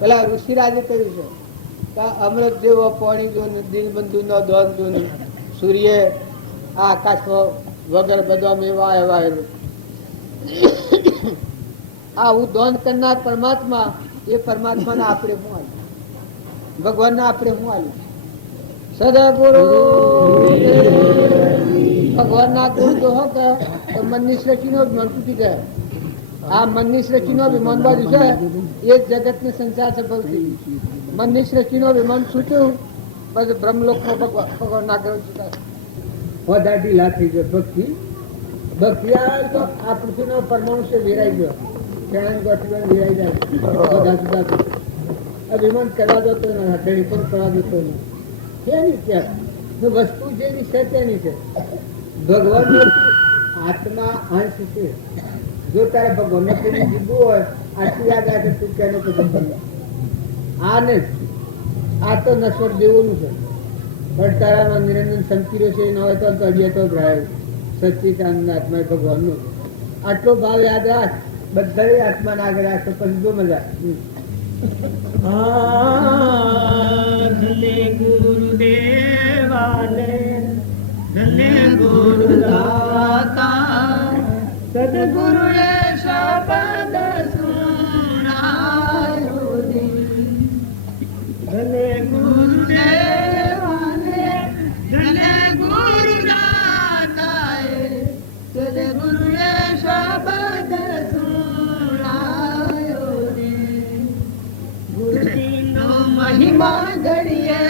પેલા ઋષિરાજે કહ્યું છે કે અમૃત જેવો પાણી જો, દિલબંધુ નો દોન જો, સૂર્ય આ આકાશમાં વગર બધા એવા એવા. આવું દોન કરનાર પરમાત્મા, એ પરમાત્માને આપણે હું આવ્યું, ભગવાનને આપણે હું આવ્યું. સદગુરુ ભગવાનના ગુણ તો હો કે મનની સૃષ્ટિનો અભિમાન તૂટી ગયા. આ મનની સૃષ્ટિનો અભિમાન બાજુ છે, એ જ જગતને સંસાર સફળ થઈ. મનની સૃષ્ટિનો અભિમાન છૂટ્યું, પછી બ્રહ્મલોકમાં ભગવાનના ગ્રહ છૂટા વધારે ઢીલા થઈ ગયો. ભક્તિ ભક્તિ આવે તો આ પૃથ્વીનો પરમાણુ છે વેરાઈ ગયો, વેરાઈ જાય બધા જુદા. અભિમાન કરવા જતો નથી, પણ કરવા જતો નથી. કેની ક્યાં વસ્તુ જેની છે તેની છે. ભગવાન આત્મા અંશ છે. જો તારે ભગવાન પેલી જીવવું હોય, આટલું યાદ રાખે તું કેનો કદમ. આ નહીં, આ તો નશ્વર દેવોનું છે. પણ તારામાં નિરંજન સંકીર્યો છે, ન હોય તો અડિયા તો ભરાય. સચ્ચિદાનંદ આત્મા એ ભગવાનનો. આટલો ભાવ યાદ રાખ, બધા આત્માને આગળ રાખે, પછી જો મજા. ધને ગુરુદેવાને ધને ગુરુદાતા, સદગુરુએ શબ્દ સુણાયો રે. ધને ગુરુદેવાને ધને ગુરુદાતાએ, સદગુરુએ શબ્દ સુણાયો રે. ગુરુજીનો મહિમા ઘડીએ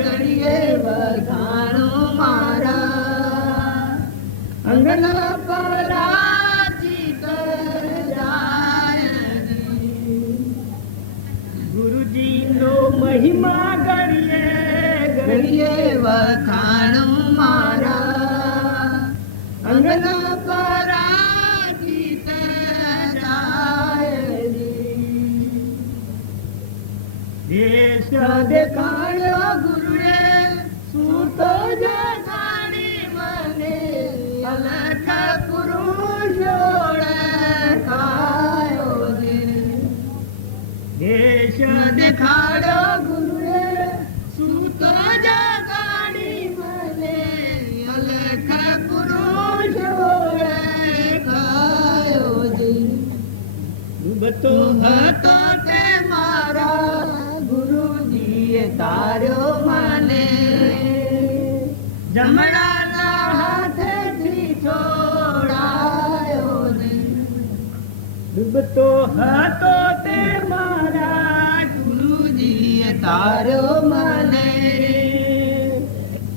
ઘડીએ વખાણો મારા, અંગના પરાજિત જાય. ગુરુજીનો મહિમા ઘડીએ ઘડીએ વખાણો મારા, અંગના પરાજિત જાય. દેશ દેખાડ્યો ગુરુએ સૂતો જગાડી મને, અલખ પુરુષ ઓળખાયો રે. દેશ દેખાડ્યો ગુરુએ સૂતો જગાડી મને, અલખ પુરુષ ઓળખાયો રે. ડૂબતો હતો તે મારા ગુરુજીએ તાર્યો મને, જમણાના હાથેથી છોડાયો રે. ડૂબતો હતો તે મારા ગુરુજીએ તાર્યો મને,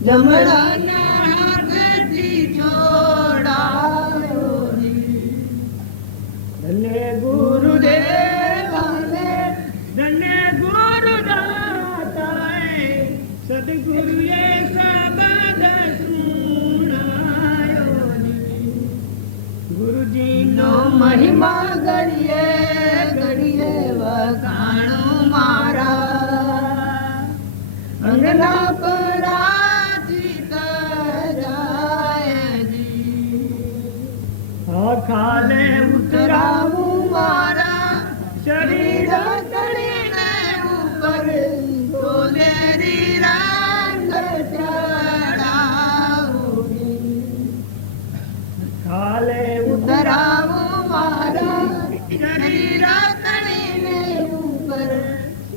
જમણાના હાથેથી છોડાયો રે. અંગના પરાજિત જાયજી ખાલે ઉતરાવું મારા શરીર તળીને ઉપર સોનેરી રંગ ચડાવું ખાલે ઉતરાવું મારા શરીર તળીને ઉપર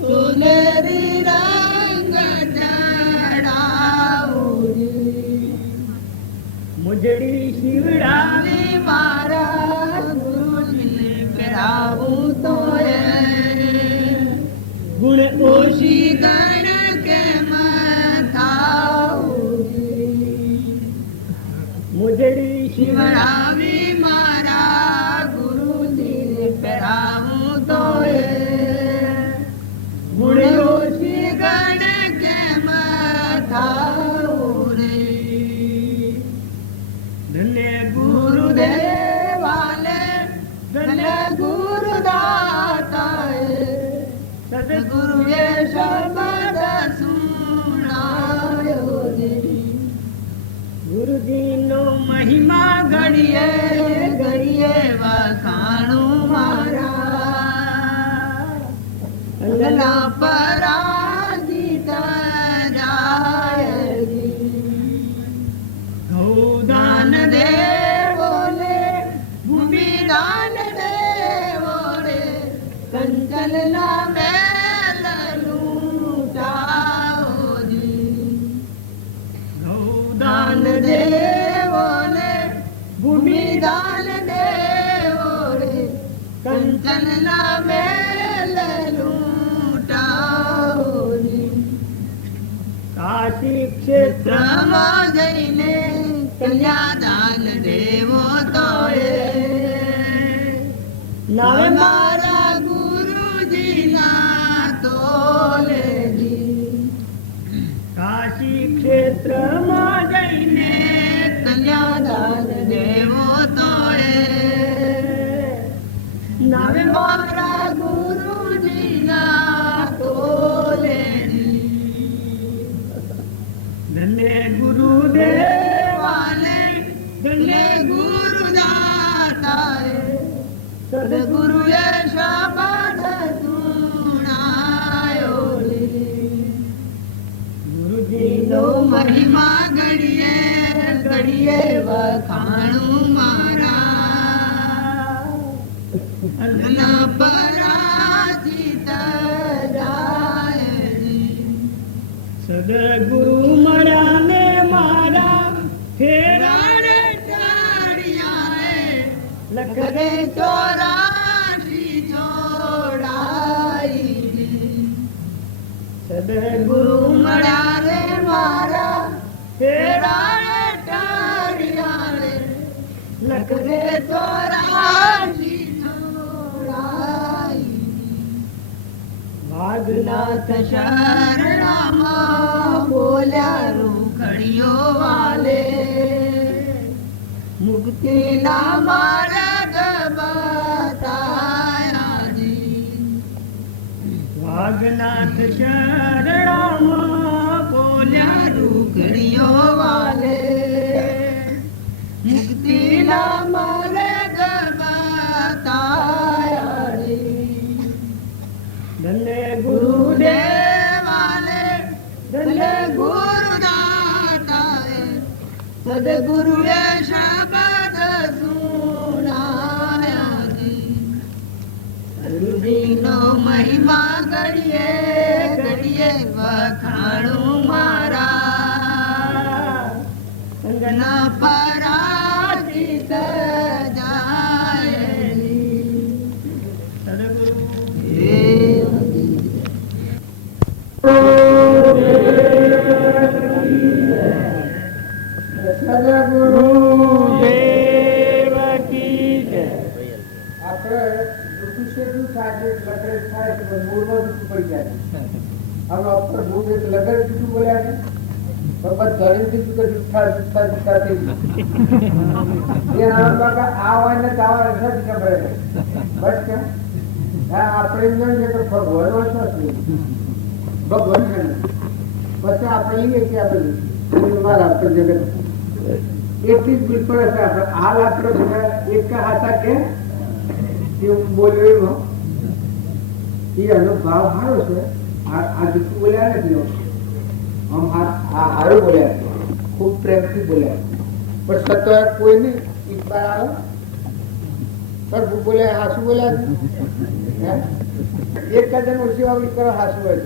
સોનેરી રંગ ચડાવું મુજડી શિવડાવી મારા ગુરુજીને પહેરાવું તોય ગુણ ઓછી ગણ કેમ થાવું મુજડી શિવડાવી મારા ગુરુજીને પહેરાવું તોય ગુણ ઓછી ગણ કેમ થાવું રે ધન્ય ગુરુદેવાલે ધન્ય ગુરુદાતાએ સદગુરુએ શબ્દ સુણાવ્યો રે ગુરુજીનો મહિમા ઘડીએ ઘડીએ વખાણું મારા અંગના પરાજિત જાયજી ગૌદાન દેવો ને ભૂમિદાન દેવો રે કંચનના મેલ લૂટાઓજી ગૌદાન દેવો ને ભૂમિદાન દેવો રે કંચનના મેલ લૂટાઓજી કાશી ક્ષેત્રમાં જઈને કન્યાદાન દેવો તોય નવ મારા ગુરુજીના તોલેજી કાશી ક્ષેત્રમાં જઈને કન્યાદાન દેવો તોય નવ મારા ગુરુજીના તોલેજી ધન્ય ગુરુદેવાને ધન્ય ગુરુદાતાએ સદગુરુએ શબ્દ સુણાયો રે ગુરુજીનો મહિમા ઘડીએ ઘડીએ વખાણું મારા અંગના પરાજિત જાયજી સદગુરુ મળ્યા ને મારા ફેરાડે ટાળિયાએ લખરે 84 જોડાઈ સદગુરુ મળ્યા રે મારા ફેરાડે ટાળિયાએ લખરે 84 જોડાઈ વાઘનાથ શરણામાં બોલ્યા રૂખડીઓ વાલે મુક્તિના માર્ગ બતાયાજી વાઘનાથ શરણામાં બોલ્યા રૂખડીઓ વાલે મુક્તિના માર્ગ બતાયાજી ધન્ય ગુરુદેવાલે ધન્ય ગુરુદાતાએ સદગુરુએ શબ્દ સુણાયાજી ગુરુજીનો મહિમા ઘડીએ ઘડીએ વખાણું મારા અંગના પરાજિત જાયજી સદગુરુ દેવ કી જય આપણે દુઃખ શેઠું થાય લગડ થાય તો મૂળમાં દુઃખ પડી જાય હવે આપણે મૂળ એક લગડ જુઠું બોલ્યા ને બસ ઘણી દીધું કે જુઠ્ઠા થઈ ગયું એ નામ કાકા આ હોય ને તાવા નથી ખબર બસ કે આપણે એમ જોઈએ તો ભગવાન ભગવાન પછી આપણે લઈએ કે આ બધું મારા આપણે જગત એટલી જ બિલકુલ હશે. આપણે હાલ આપણે બધા એક હાથા કે બોલ્યો એ એનો ભાવ સારો છે. આ જૂઠું બોલ્યા નથી, આમ સારું બોલ્યા, ખૂબ પ્રેમથી બોલ્યા. પણ સત્ય કોઈ નહીં ઇકબાલ આવે પણ બોલ્યા હાસુ બોલ્યા એક કદમ ઓછી વાવડી કરો હાસુ હોય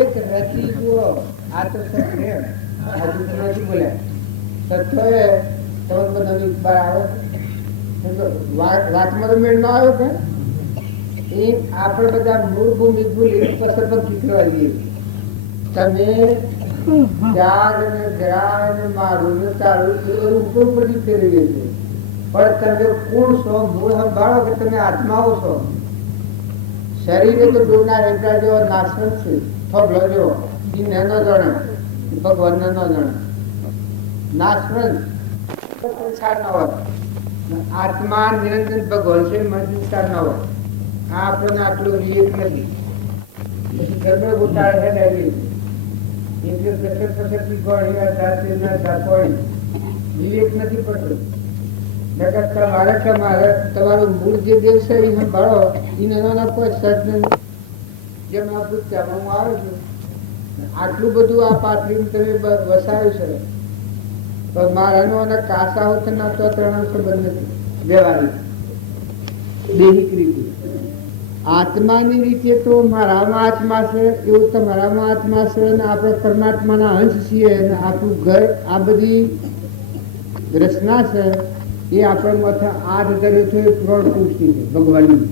એક રચી જુઓ. આ તો પ્રેમ, આ જૂઠું નથી બોલ્યા. સત્ય તમે બધા ઇકબાલ આવે વાતમાં તો મેળ ન આવ્યો કે એ આપણે બધા મૂળ ભૂમિ ભૂલી પસંદ પણ શીખવા દઈએ. તમે ત્યાગ ને ગ્રાહ ને મારું ને તારું ઉપર ઉપરથી ફેરવીએ છીએ. પણ તમે કોણ છો? મૂળ સંભાળો કે તમે આત્માઓ છો. શરીરે તો ડોના રેગડા જેવો નાશવંત છે, થોભલો જેવો, એ નેનો જણે ભગવાન ને ન જણે નાશવંત સંસાર ન હોય. આત્મા નિરંજન ભગવાન છે, મન સંસાર ન હોય. આ આપણને આટલું વિવેક નથી. પછી ગરબડ ગોટાળે છે ડાયરી એટલે કસર કસરથી ગોળી જાતે ના જાપોળી વિવેક નથી પડતો. તમારું મૂળ જે દેવ છે એ સંભાળો. એને કોઈ સર્જ જેમ હું આવે છું. આટલું બધું આ પાથરી તમે વસાવ્યું છે. પણ મારાનો અને કાસા હોત ના તો ત્રણ સંબંધ નથી. વ્યવહારિક દૈહિક રીતે આત્માની રીતે તો મારામાં આત્મા છે, એવું તમારામાં આત્મા છે, અને આપણે પરમાત્માના અંશ છીએ. અને આપણું ઘર આ બધી રચના છે એ આપણે માથે આઠ કર્યો છે. એ ત્રણ પુષ્ટિ છે ભગવાનની.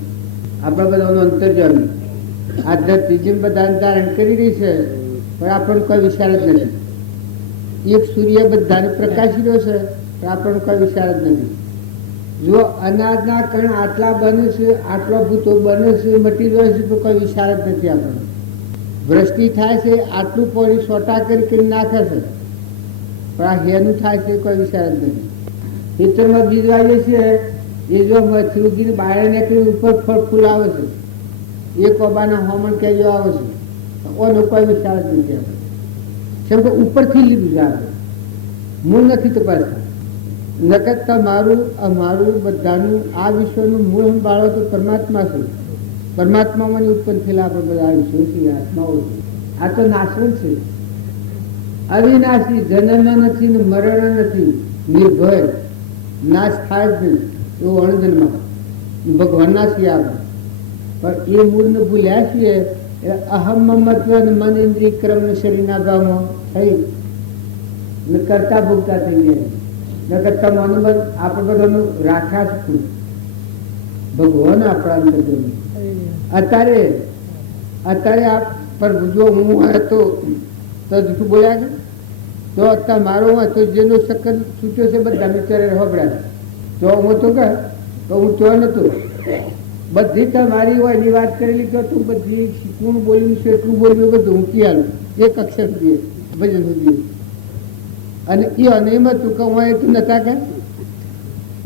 આપણા બધાનો અંતર્જામી આ ધરતી જેમ બધા ધારણ કરી રહી છે, પણ આપણને કોઈ વિચાર જ નથી. એક સૂર્ય બધાને પ્રકાશી રહ્યો છે, પણ આપણને કોઈ વિચાર જ નથી. જો અનાજના કણ આટલા બને છે, આટલો ભૂતો બને છે, મટી રહ્યો છે, તો કોઈ વિચાર જ નથી આપણને. વૃષ્ટિ થાય છે, આટલું પાણી સોટા કરી નાખે છે, પણ આ હેનું થાય છે કોઈ વિચાર જ નથી. ખેતરમાં બીજ વાવીએ છીએ, એ જો મથરુગીને બાળે નીકળી ઉપર ફળ ફૂલ આવે છે, એ કોબાના હોમણ કેજો આવે છે, ઓનો કોઈ વિચાર જ નથી આપણે. કેમ કે ઉપરથી લીધું છે આપણે, મૂળ નથી તપાસતા. નકર તમારું અમારું બધાનું આ વિશ્વનું મૂળ સંભાળો તો પરમાત્મા છે. પરમાત્મામાં ઉત્પન્ન થયેલા આપણે બધા આ વિશ્વ છીએ, આત્માઓ છે. આ તો નાશવંત છે, અવિનાશી, જન્મ નથી ને મરણ નથી, નિર્ભય, નાશ થાય જ નહીં એવું અણજન્મા ભગવાનના છીએ આપણે. પણ એ મૂળને ભૂલ્યા છીએ એટલે અહમ મમત્વ અને મન ઇન્દ્રિય ક્રમ ને શરીરના ભાવમાં થઈ કરતા ભોગતા થઈ ગયા. નકર તમારું બધું આપણે બધાનું રાખ્યા છે ભગવાન આપણા અંદર. અત્યારે આપ પર જો હું હોય તો જૂઠું બોલ્યા છે, તો અત્યારે મારો હોય તો જેનો ચક્કર છૂટ્યો છે બધા બિચારે હોબળ્યા. તો હું તો કહે તો હું તો નતો બધી તમારી હોય એની વાત કરેલી કે તું બધી કોણ બોલ્યું છે એટલું બોલ્યું બધું હું કીયાલું એક અક્ષર સુધી ભજન સુધી. અને એ અનેમ હતું કે હું તું નતા કે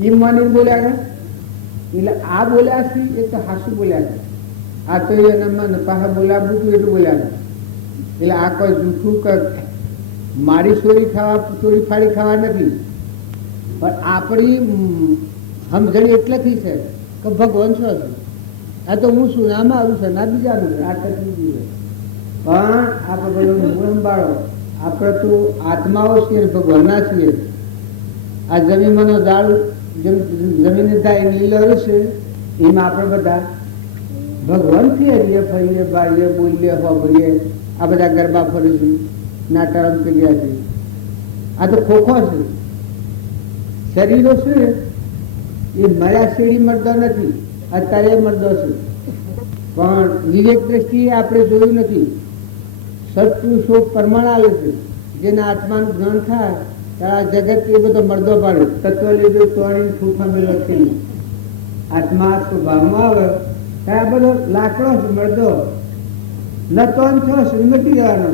એમ માની બોલ્યા કે એટલે આ બોલ્યા છે એ તો હાસું બોલ્યા છે. આ તો એના પાછા બોલાવવું હતું એટલું બોલ્યા છે. એટલે આ કોઈ જૂઠું કે મારી ચોરી ફાડી ખાવા નથી, પણ આપણી સમજણી એટલેથી છે કે ભગવાન શું છે. આ તો હું શું આમાં આવું છે ના બીજાનું છે, આ તકલીફ છે. પણ આપણે બધું મૂળ સંભાળો. આપણે તો આત્માઓ છીએ, ભગવાનના છીએ. આ જમીનનો ઝાડ જમીન થાય લીલો છે, એમાં આપણે બધા ભગવાન ફેરીએ, ફરીએ, બાળીએ, બોલીએ, હોભરીએ, આ બધા ગરબા ફરીશું, નાટક કર્યા છે. આ તો ખોખો છે. શરીરો છે એ મર્યા શેરી મરદો નથી, અત્યારે મરદો છે. પણ વિવેક દ્રષ્ટિએ આપણે જોયું નથી. સત્પુરુષો પ્રમાણ આવે છે, જેના આત્માનું જ્ઞાન થાય ત્યારે આ જગત એ બધો મરદો પાડે. તત્વ લીધો તોડીને ફૂફા મેળો છે. આત્મા સ્વભાવમાં આવે ત્યારે આ બધો લાકડો છે મરદો ન તો મટી જવાનો.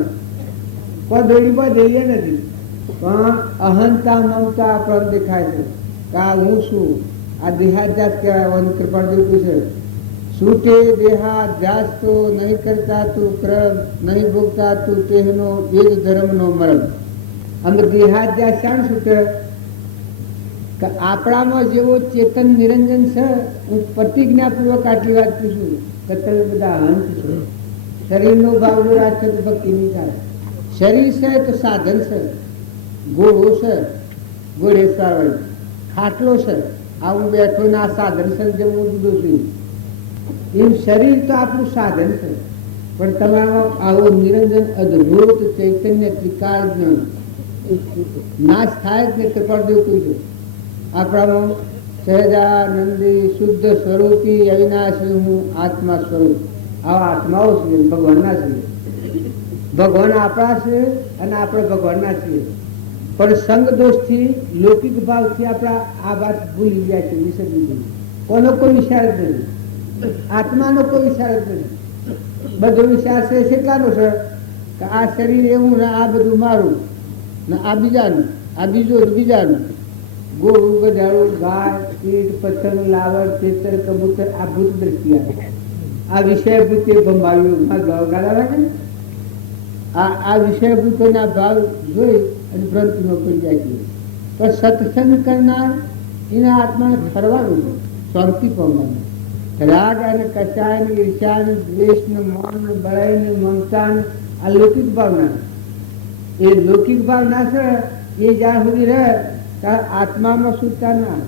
કોઈ દોડી પર જઈએ નથી, પણ અહંતા મમતા આપણને દેખાય છે કે આ હું છું. આ દેહાદ્યાસ કહેવાય. કૃપાળ દેવ પૂછે છૂટે દેહાધ્યાસ તો નહીં કરતા તું ક્રમ, નહીં ભોગતા તું તેહનો વેદ ધર્મનો મરમ. આમ દેહાધ્યાસ શાણ છૂટે કે આપણામાં જેવો ચેતન નિરંજન છે. હું પ્રતિજ્ઞાપૂર્વક આટલી વાત પૂછું કે તમે બધા હંત છો. શરીરનો ભાવ રાખે તો ભક્તિ નહીં થાય. શરીર છે તો સાધન છે, ઘોડો છે, ઘોડેસવાર વાળી ખાટલો છે, આવું બેઠો ને આ સાધન છે જેમ હું જુદો છું એમ શરીર તો આપણું સાધન છે. પણ તમારામાં આવો નિરંજન અદભુત ચૈતન્ય ત્રિકાળ જ્ઞાન નાશ થાય જ ને કૃપાળદેવ કહ્યું આપણામાં સહજાનંદી શુદ્ધ સ્વરૂપી અવિનાશી હું આત્મા સ્વરૂપ. આવા આત્માઓ છે ભગવાનના છીએ. ભગવાન આપણા છે અને આપણે ભગવાનના છીએ. પણ સંગ દોષથી લૌકિક ભાવથી આપણા આ વાત ભૂલી ગયા છે, વિસરી દીધી. કોનો કોઈ વિચાર જ નથી, આત્માનો કોઈ વિચાર જ નથી. બધો વિચાર છે કેટલાનો છે કે આ શરીર એવું ને આ બધું મારું ને આ બીજાનું, આ બીજું બીજાનું. ગોળું, ગધાડું, ગાય, કીટ, પથ્થર, લાવર, ખેતર, કબૂતર આ ભૂત દ્રષ્ટિ આવે. આ વિષય ભૂતે ભંભાવ્યું ગાળા રાખે ને આ વિષય ભૂતોના ભાવ જોઈ અને ભ્રાંતિમાં પડી જાય છે. પણ સત્સંગ કરનાર એના આત્માને ઠરવાનું છે, શાંતિ પામવાનું. રાગ અને કચાય ને ઈર્ષા ને દ્વેષ ને મૌન ને બળાઈ ને મમતા ને આ લૌકિક ભાવના. એ લૌકિક ભાવના છે એ જ્યાં સુધી રહે ત્યાં આત્મામાં સુધતા ના.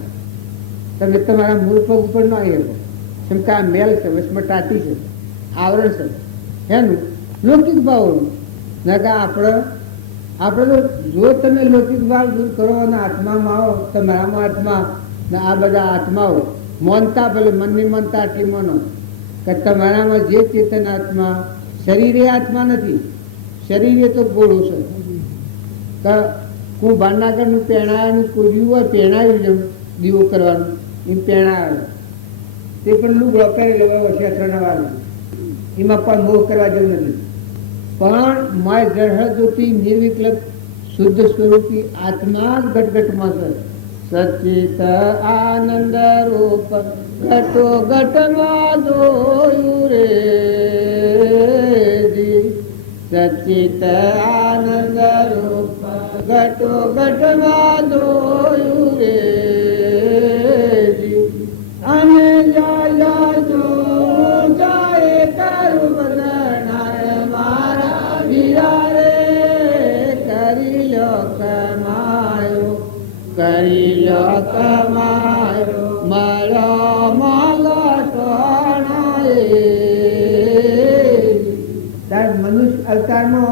તમે તમારા મૂળ પગ ઉપર ન આવી શકો. કેમ કે આ મેલ છે, વચમાં ટાટી છે, આવરણ છે એનું લૌકિક ભાવોનું. ના કે આપણે તો જો તમે લૌકિક ભાવ દૂર કરો અને આત્મામાં આવો, તમારામાં આત્મા ને આ બધા આત્માઓ માનતા, ભલે મનની માનતા આટલી માનો કે તમારામાં જે ચેતન આત્મા, શરીર એ આત્મા નથી. શરીર એ તો ગોળો છે. તો હું ભાવનગરનું પહેણાવાનું કોર્યું હોય, પહેણાવ્યું જેમ દીવો કરવાનું એમ પહેણાવે તે પણ લુગડો પહેરી લેવા શેત્રણવાનું, એમાં પણ મોહ કરવા જેવું નથી. પણ માય જળહૃદોથી નિર્વિકલ્પ શુદ્ધ સ્વરૂપી આત્મા જ ઘટઘટમાં છે. સચિત આનંદ રૂપ ઘટો ઘટમાં જોયું રે જી. સચિત આનંદ રૂપ ઘટો ઘટમાં જોયું રે જી. અને જાય જો જાય કરું બદનાય મારા વીરા રે. કરી લો કમાયો, કરી લો કમાયો મારો માલો સોનાએ. તાર મનુષ્ય અવતારનો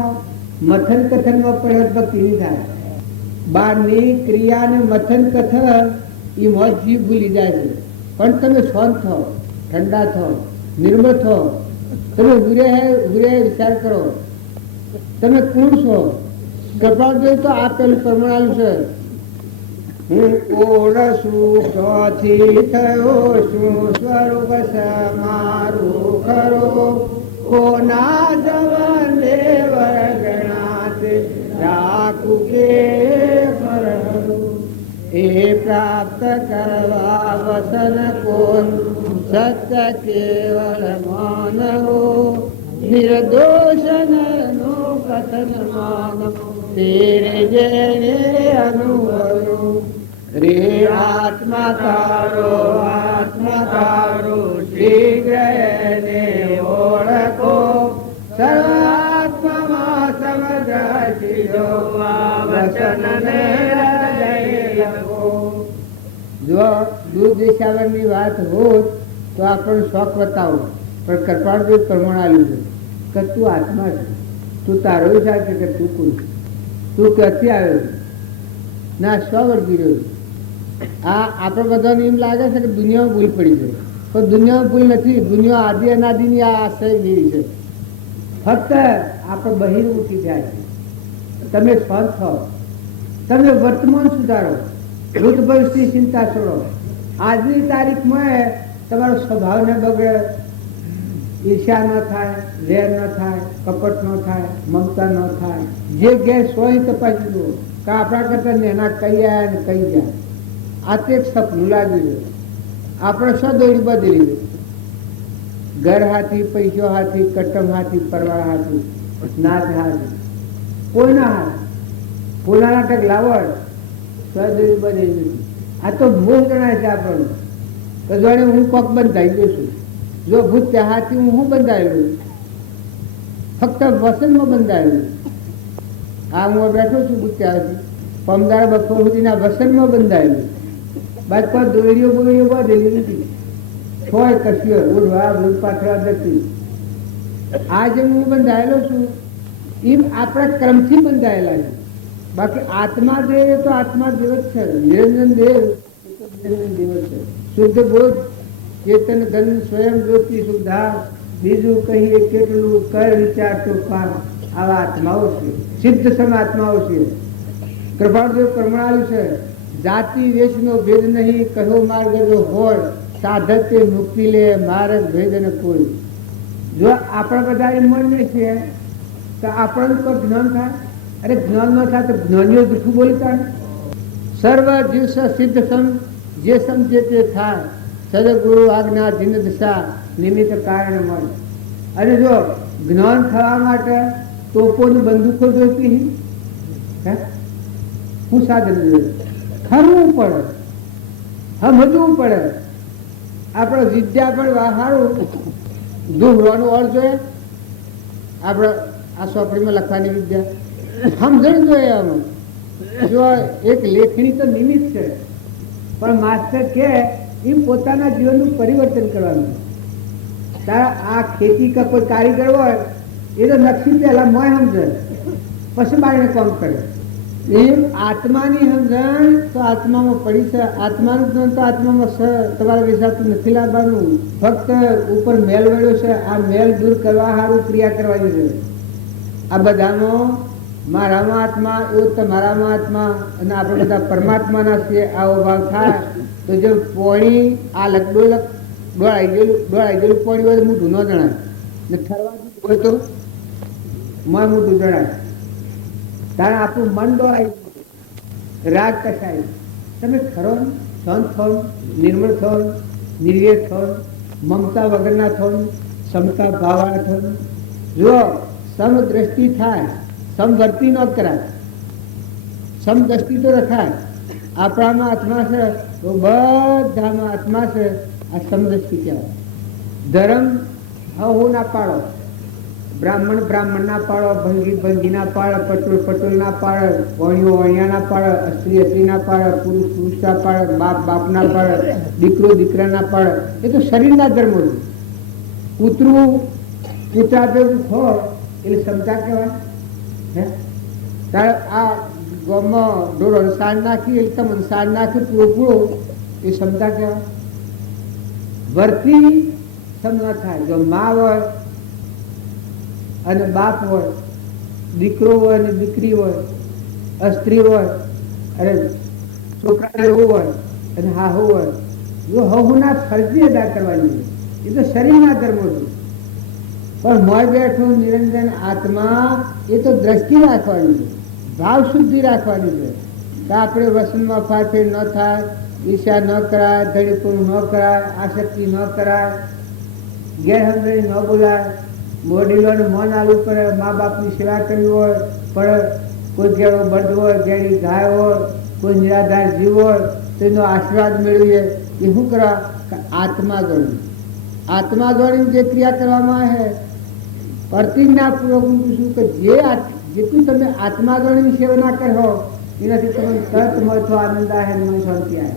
મથન કથનમાં પણ ભક્તિ નહીં થાય. બહારની ક્રિયાને મથન કથન એ મોજ જીવ ભૂલી જાય છે. પણ તમે શાંત થો, ઠંડા થો, નિર્મળ થો. તમે ઉરે વિચાર કરો તમે કોણ છો. કૃપાળદેવ તો આ પેલું પ્રમાણાલું છે. હું કોણ છું, ક્યાંથી થયો છું, સ્વરૂપ મારું ખરો. કોના જવને વર્ગણાત રાખું કે ફરવું. એ પ્રાપ્ત કરવા વસન કોણ સત્ય કેવળ માનવો. નિર્દોષન નો કથન માનવો તેરે જેને અનુભવ્યું. રે આત્મા તારો શીઘ્ર એને ઓળખો. સર્વાત્મામાં સમજાશીલો વચનને હૃદય લખો. જો દૂધ દેશાવરની વાત હોત તો આપણને શોખ બતાવો. પણ કૃપાળદેવ પ્રમાણ આવ્યું છે કે તું આત્મા છે, તું તારો વિચાર છે કે તું કોણ, તું ક્યાંથી આવ્યો ના શો વર્ગી રહ્યો. આ આપણે બધાને એમ લાગે છે કે દુનિયામાં ભૂલ પડી છે, પણ દુનિયામાં ભૂલ નથી. દુનિયા આદિ અનાદિની આ આશ્રય જેવી છે. ફક્ત આપણે બહિર્મુખી જાય છે. તમે શાંત થાઓ, તમે વર્તમાન સુધારો, ભૂત ભવિષ્યની ચિંતા છોડો. આજની તારીખમાં તમારો સ્વભાવ ન બગડે, ઈર્ષા ન થાય, વેર ન થાય, કપટ ન થાય, મમતા ન થાય. જે ગેસ હોય તપાસી જુઓ કે આપણા કરતા એના કઈ આવ્યા ને કઈ ગયા. આ તો એક સપનું લાગી ગયું. આપણે શું દોડી બદલી ઘર હાથી, પૈસો હાથી, કટમ હાથી, પરવાર હાથી, નાચ હાથી, કોઈના હાથ ફૂલા નાટક લાવડ સદરી બને નથી. આ તો મોહ જણાય છે આપણને કે જાણે હું કોક બંધાઈ ગયો છું. જો ભૂત હાથી હું બંધાયેલું, ફક્ત વસનમાં બંધાયેલું. આ હું બેઠો છું ભૂત હાથી, પમદાર બપોર સુધીના વસનમાં બંધાયેલું. બાદ કોઈ દોરીઓ બોરીઓ બાંધેલી નથી. છોય કશીઓ ઉડવા ભૂત પાછળ નથી. આ જેમ હું બંધાયેલો છું એમ આપણા ક્રમથી બંધાયેલા છે. બાકી આત્મા દેવ તો આત્મા દેવ જ છે. નિરંજન દેવ નિરંજન દેવ છે. શુદ્ધ બોધ, ચેતન ઘન, સ્વયં જ્યોતિ સુધા, બીજું કહીએ કેટલું કર વિચાર તો પાર. આવા આત્માઓ છે, સિદ્ધ સમ આત્માઓ છે. કૃપાળદેવ પ્રમાણાયું છે, જાતિ વેશનો ભેદ નહીં, કહો માર્ગ જો હોય, સાધકે મુક્તિ લે, માર્ગ ભેદ ન કોઈ. જો આપણા બધા એમ મન છે તો આપણને કોઈ જ્ઞાન થાય? અરે જ્ઞાન ન થાય તો જ્ઞાનીઓ જૂઠું બોલતા. સર્વ જીવ સિદ્ધ સમ, જે સમજે તે થાય, સદગુરુ આજ્ઞા જીન દશા, નિમિત્ત કારણ મળે. અને જો જ્ઞાન થવા માટે તોપોની બંદૂકો જોઈતી નહીં, હું સાધન જોઈએ? ખરવું પડે, સમજવું પડે. આપણે વિદ્યા પણ વાહારું દુહવાનો અર્થ જોઈએ. આપણે આ ચોપડીમાં લખવાની વિદ્યા સમજણ જોઈએ. આમાં જો એક લેખણી તો નિમિત્ત છે, પણ માસ્ટર કે એ પોતાના જીવનનું પરિવર્તન કરવાનું. તારા આ ખેતી કા કોઈ કારીગર હોય એ તો નકશી પહેલા મોય સમજે, પછી બાળને કામ કરે. એમ આત્માની સમજણ તો આત્મામાં પડી છે. આત્માનું જ્ઞાન તો આત્મામાં છે. તમારે વિચારતું નથી લાવવાનું. ફક્ત ઉપર મેલ વળ્યો છે, આ મેલ દૂર કરવા સારું ક્રિયા કરવાની છે. આ બધામાં મારામાં આત્મા એવું તમારામાં આત્મા અને આપણે બધા પરમાત્માના છીએ. આવો ભાવ થાય તો જો પોણી આ ડોળાઈ ગયેલું પોણી હોય તો મોઢું ન જણાય ને ઠરવાથી હોય તો મન મોઢું જણાય. તારે આપણું મન ડોળાય, રાગ કસાય. તમે ખરો શાંત થો, નિર્મળ થો, નિર્વેદ થો, મમતા વગરના થો, ક્ષમતા ભાવવાળા થો. જો સમદ્રષ્ટિ થાય, સમવર્તી ન કરાય, સમદ્રષ્ટિ તો રખાય. આપણામાં આત્મા છે તો બધામાં આત્મા છે. આ સમદ્રષ્ટિ કહેવાય. ધર્મ હું ના પાડો, બ્રાહ્મણ બ્રાહ્મણ ના પાડો, ભંગી ભંગી ના પાડો, પટોલ પટોલ ના પાડો, વણિયો વણિયા ના પાડો, સ્ત્રી સ્ત્રી ના પાડો, પુરુષ પુરુષ ના પાડો, બાપ બાપ ના પાડો, દીકરો દીકરા ના પાડો. એ તો શરીરના ધર્મો છે. કૂતરું કૂતરા ભેગું હોય એટલે ક્ષમતા કહેવાય. તારે આ ગામમાં ઢોર સાર નાખી એટલે તમે સાર નાખી પૂરો પૂરો એ ક્ષમતા કહેવાય. વર્તી સમજ થાય. જો મા હોય અને બાપ હોય, દીકરો હોય અને દીકરી હોય, સ્ત્રી હોય અને છોકરા જેવું હોય અને હાહુ હોય, જો હહુના ફરજી અદા કરવાની એ તો શરીરના ધર્મો છે. પણ મોય બેઠું નિરંજન આત્મા એ તો દ્રષ્ટિ રાખવાની છે, ભાવ શુદ્ધિ રાખવાની છે. તો આપણે વસનમાં ફાફે ન થાય, ઈર્ષા ન કરાય, ધડીપું ન કરાય, આસક્તિ ન કરાય, ગેરહમણી ન બોલાય, મોડીલોને મન આલવું પડે. મા બાપની સેવા કરવી હોય, પણ કોઈ ગેળો બળદ હોય, ગેડી ગાય હોય, કોઈ નિરાધાર જીવ હોય તો એનો આશીર્વાદ મેળવીએ. એ શું કરવા? આત્મા ગણી. આત્મા ગણી જે ક્રિયા કરવામાં આવે પ્રતિજ્ઞાપૂર્વક હું પૂછું કે જેટલું તમે આત્મા ગણીની સેવના કરો એનાથી તમને તર્ક મહત્વ આનંદ આવે, મને શાંતિ આવે,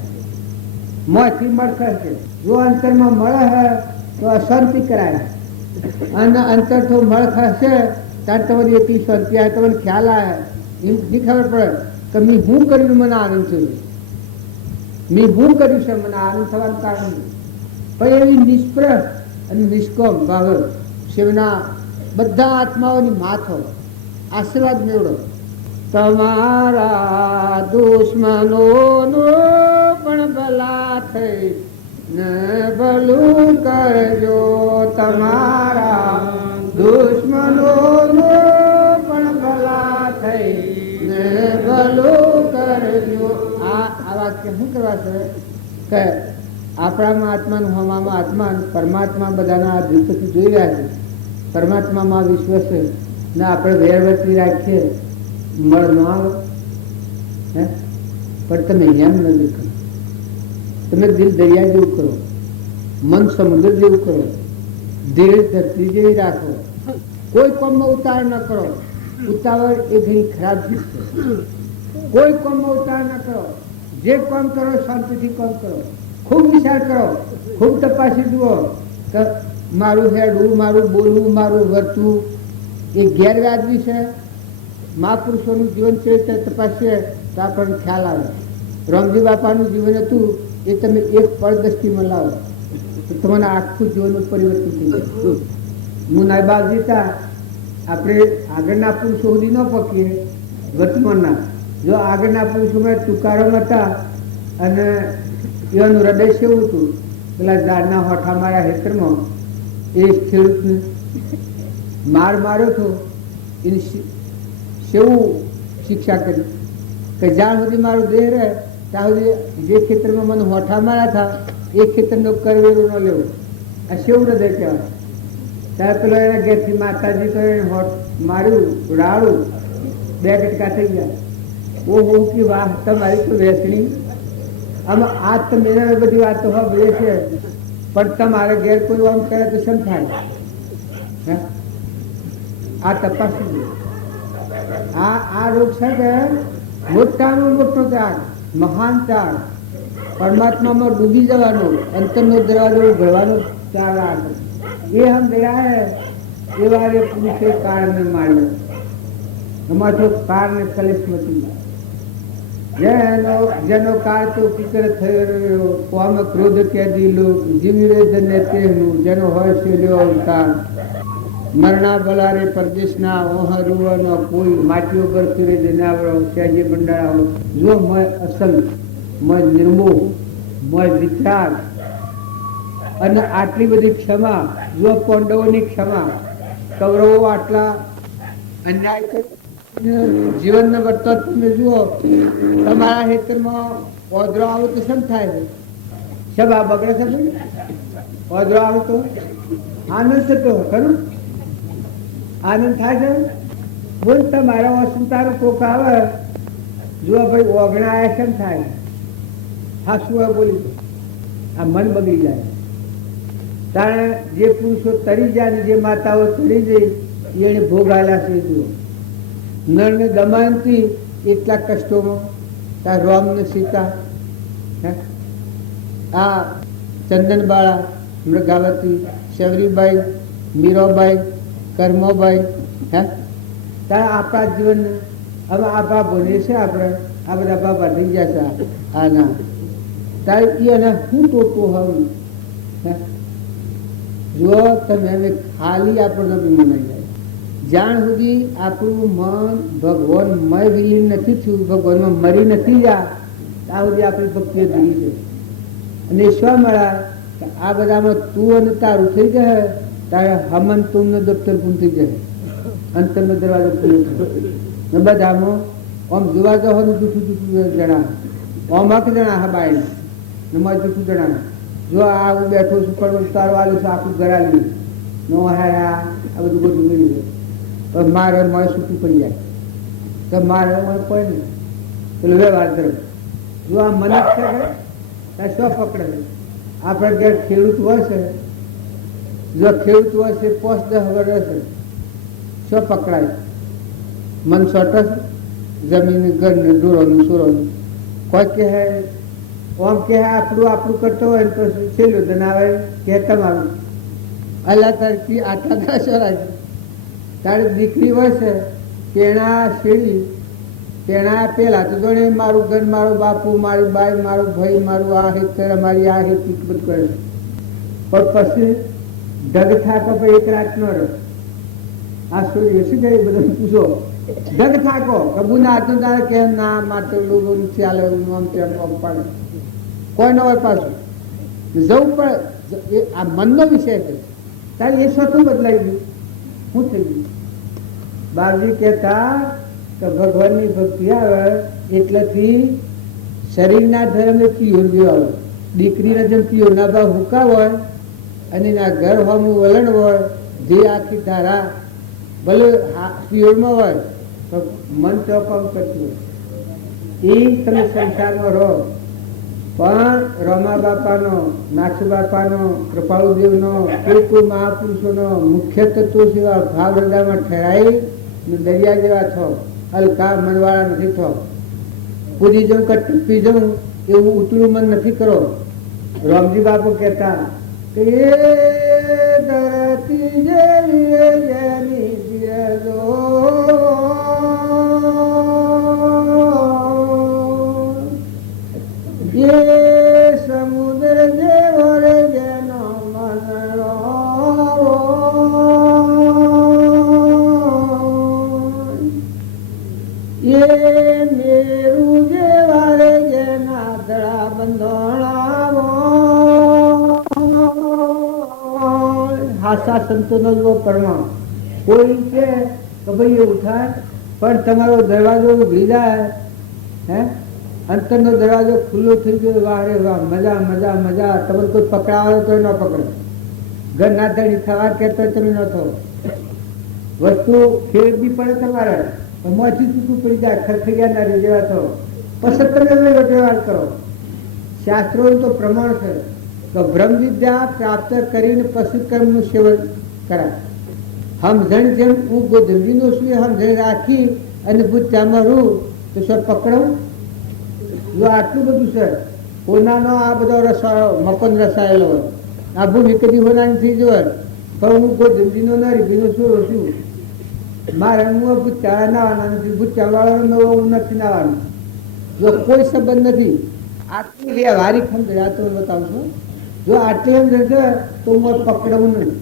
મોંથી મળખર છે. જો અંતરમાં મળે હે તો અશાંતિ કરાય, અને અંતર તો મળખર છે ત્યારે તમારી એટલી શાંતિ આવે, તમને ખ્યાલ આવે. એમ નહીં ખબર પડે કે મેં હું કર્યું મને આનંદ થયો, મેં હું કર્યું છે મને આનંદ થવાનું કારણ. પણ એવી નિષ્પ્રહ અને નિષ્કોમ ભાવ શિવના બધા આત્માઓની માથો આશીર્વાદ મેળવો. તમારા દુશ્મનોનો પણ ભલા થઈ ને ભલું કરજો. તમારા દુશ્મનોનો પણ ભલા થઈ ને ભલું કરજો. આ વાક્ય શું કરવા છે કે આપણામાં આત્માનું હવામાં આત્મા, પરમાત્મા બધાના આ દ્રષ્ટિથી જોઈ રહ્યા છે. પરમાત્મામાં વિશ્વાસ છે ને આપણે વેરવર્તી રાખીએ મળ ન આવે. હે પણ તમે એમ ન દેખો, તમે દિલ દરિયા જેવું કરો, મન સમુદ્ર જેવું કરો, ધીરે ધરતી જેવી રાખો, કોઈ કામમાં ઉતાવળ ન કરો. ઉતાવળ એ ઘણી ખરાબ ચીજ છે. કોઈ કામમાં ઉતાવળ ન કરો. જે કામ કરો શાંતિથી કામ કરો, ખૂબ વિચાર કરો, ખૂબ તપાસી જુઓ કે મારું હેડવું, મારું બોલવું, મારું વર્તવું એ ગેરવ્યાજબી છે. મહાપુરુષોનું જીવન ચરિત્ર તપાસીએ તો આપણને ખ્યાલ આવે. રામજી બાપાનું જીવન હતું એ તમે એક પળ દ્રષ્ટિમાં લાવો તો તમારા આખું જીવનનું પરિવર્તન થઈ જાય. મુનાઈ બાપજી હતા, આપણે આગળના પુરુષો સુધી ન પકીએ વર્તમાનના. જો આગળના પુરુષોમાં તુકારોમાં હતા અને એવાનું હૃદય સેવું હતું. પેલા ઝાડના હોઠા મારા હેતરમાં એ ખેડૂતને માર માર્યો હતો, એની સેવું શિક્ષા કરી કે જ્યાં સુધી મારું દેહ રહે ત્યાં સુધી જે ખેતરમાં મને હોઠા માર્યા હતા એ ખેતરનો કરવેરો ન લેવો. આ સેવું હૃદય કહેવાય. ત્યારે પેલો એના ઘેરથી માતાજી તો એને હોઠ માર્યું, રાડું, 2 કટકા થઈ ગયા. ઓહો કે વાહ, તમારી તો વેચણી. આમાં આ તમે બધી વાતો સાંભળીએ છે, પણ તમારે ઘેર કોઈ આમ કરે તો શમ થાય? આ તપાસી આ રોગ છે કે મોટામાં મોટો ત્યાગ, મહાન ત્યાગ, પરમાત્મામાં ડૂબી જવાનો, અંતરનો દરવાજો ઉઘડવાનો ત્યાગ આવે. એ હમ ગયા હે એ વારે પુરુષે કાળને માર્યો. એમાં તો કાળને કલેશમતી જેનો કાળ તો કિકર થયો રહ્યો, કોમ ક્રોધ કેદી લોક જીવી રે જને તેનું જેનો હોય છે લ્યો અવતાર. મરણા બલારે પરદેશના ઓહરુવાનો કોઈ માટીઓ પર ફિરે જનાવરો સહેજે બંડાળાઓ. જો મય અસલ, મય નિર્મોહ, મય વિચાર અને આટલી બધી ક્ષમા, જો પાંડવોની ક્ષમા, કૌરવો આટલા અન્યાય કરી જીવનને વર્તો તમે જુઓ. તમારા હેતરમાં ઓદરો આવે તો શમ થાય છે? સભા બગડે છે. ઓદરો આવે તો આનંદ થતો ખરું? આનંદ થાય છે. બોલ તમારા અસંતારો કોક આવે, જુઓ ભાઈ ઓગણા આવ્યા શમ થાય? હા શું બોલી આ મન બગડી જાય. તારે જે પુરુષો તરી જાય ને જે માતાઓ તરી જઈ એને ભોગ આલ્યા છે. જુઓ નરને દમયંતી એટલા કષ્ટોમાં, તાર રામ ને સીતા, આ ચંદનબાળા, મૃગાવતી, શબરીબાઈ, મીરાબાઈ, કર્મોબાઈ, તારા આપણા જીવન હવે આ બાપ ભણીએ છે. આપણે આ બધા બાપા થઈ ગયા છે. આના તારે એને શું ટોટું હવે જો તમે હવે ખાલી આપણને બી મનાઈ જાય. જ્યાં સુધી આપણું મન ભગવાનમય વિલીન નથી થયું, ભગવાનમાં મરી નથી ગયા, ત્યાં સુધી આપણી ભક્તિ ધીરી છે. અને શું મળ્યા કે આ બધામાં તું અને તારું થઈ જાય, તારે હમન તુમનો દફતર પૂરું થઈ જાય, અંતરનો દરવાજો ખુલ્લો થાય. બધામાં આમ જોવા જવાનું જૂઠું જૂઠું જણાવે, આમ હક જણા હબાય ને મારે જૂઠું જણાવે. જો આ હું બેઠો છું પણ તારું આલું છે આખું ઘરાલી નો હારા આ બધું બધું મળી જાય. તો મારે મળે છૂટું પડી જાય તો મારે મળે પડે ને પેલો વ્યવહાર તરફ. જો આ મન છે ત્યાં શું પકડે? આપણે ઘેર ખેડૂત હોય છે, જો ખેડૂત હોય છે 5-10 વર્ષ શું પકડાય? મન સોટે જમીન ઘરને ઢોરોનું સુરોનું કોઈ કહે આમ કે આપણું કરતો હોય ને તો છેલ્લું ધન આવે કે તમારું અલ્લાહ તરફથી આટલા દશરા છે. તારી દીકરી હોય છે તેના શેરી તેના પેલા તો જોડે મારું ઘર, મારું બાપુ, મારી બાઈ, મારું ભાઈ, મારું આ હેતર, મારી આ હેત બધું કરે. પણ પછી ઢગ થાકો પણ એક રાત ન રહે. આ શું શું કરે બધું પૂછો. ઢગ થાકો કબૂ ના હતું તારે કેમ ના માટે લોકો ચાલે આમ તેમ પડે કોઈ ન હોય પાછું જવું પડે. આ મનનો વિષય છે. તારે એ સ્વતું બદલાઈ ગયું. શું થઈ ગયું? બાપજી કહેતા કે ભગવાનની ભક્તિ આવે એટલેથી શરીરના ધર્મ થી યોગ્ય આવે. દીકરીને જેમ પિયોના ભાવ હુકા હોય અને એના ઘર હોમનું વલણ હોય, જે આખી ધારા ભલે પિયોરમાં હોય તો મન ચોકામ કરતું હોય, એ તમે સંસારમાં રહો. પણ રમા બાપાનો, નાથુ બાપાનો, કૃપાળુદેવનો, કોઈ મહાપુરુષોનો મુખ્ય તત્વો સિવાય ભાવ હૃદયમાં ઠરાઈ દરિયા જેવા થો, હલકા મનવાળા નથી થો. પૂરી જાઉં કે ટૂંપી જાઉં એવું ઉતરું મન નથી કરો. રામજી બાપુ કહેતા કે એ ધરતી જેવી જેની જીરજો, એ સમુદ્ર જેવો રે જેનો મનરો, એ મેરું જેવા રે જેના દડા બંધોણાવો. હાસા સંતોનો જો પરમાણ કોઈ છે કે ભાઈ એવું થાય, પણ તમારો દરવાજો ઉઘડી જાય, હે અંતરનો દરવાજો ખુલ્લો થઈ ગયો, વાહ રે વાહ, મજા મજા મજા. તમે કોઈ પકડાવો તો ન પકડો, ઘર ના ધણી થવા કહેતો તમે ન થો, વસ્તુ ખેડવી પડે તમારે, મોથી ચૂકવું પડી જાય, ખરખરિયા ના જેવા થો, પછી તમે વ્યવહાર કરો. શાસ્ત્રોનું તો પ્રમાણ છે તો બ્રહ્મ વિદ્યા પ્રાપ્ત કરીને પછી કર્મનું સેવન કરાય. સમજણ જેમ હું ગોધંબીનો છું સમજણ રાખી અને બુદ્ધામાં રહું તો સર પકડવું. જો આટલું બધું છે, હોનાનો આ બધો રસાયો મકન રસાયેલો હોય, આ ભૂમિ કદી હોનાની થઈ જવાય, પણ હું કોઈ ધંધીનો ના રીભીનો છું છું. મારે હું ભૂતચાળા નાવાના નથી, ભૂતચાળવાળાનો નવો હું નથી નાવાનું. જો કોઈ સંબંધ નથી, આટલી વ્યવહારિક સમજણ આ તો બતાવું છું. જો આટલી સમજણ છે તો હું પકડવું નહીં.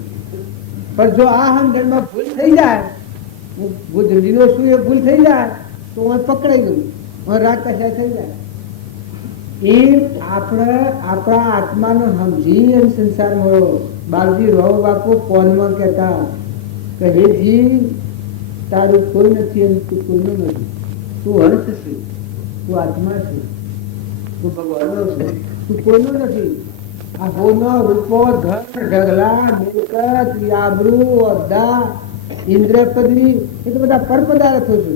પણ જો આ સમજણમાં ભૂલ થઈ જાય, હું ધંધીનો છું એ ભૂલ થઈ જાય તો હું પકડાઈ ગયું, હું રાગ કશા થઈ જાય. એ આપણે આપણા આત્માનો સમજી અને સંસાર મળો. બાલજી રહો બાપુ કોનમાં કહેતા કે હે જીવ, તારું કોઈ નથી અને તું કોઈનું નથી. તું હંસ છે, તું આત્મા છે, તું ભગવાનનો છે, તું કોઈનું નથી. આ હોનો રૂપો ધન ઢગલા મિલકત આબરૂ અદ્દા ઇન્દ્ર પદવી એ તો બધા પર પદાર્થો છે,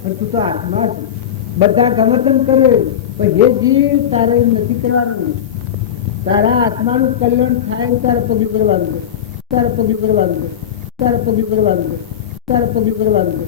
પણ તું તો આત્મા છે. બધા ગમતમ કરે પણ હે જીવ, તારે નથી કરવાનું. તારા આત્માનું કલ્યાણ થાય તારે પગલું કરવાનું છે, તારે પગલું કરવાનું છે, તારે પગલું કરવાનું છે, તારે પગલું કરવાનું છે.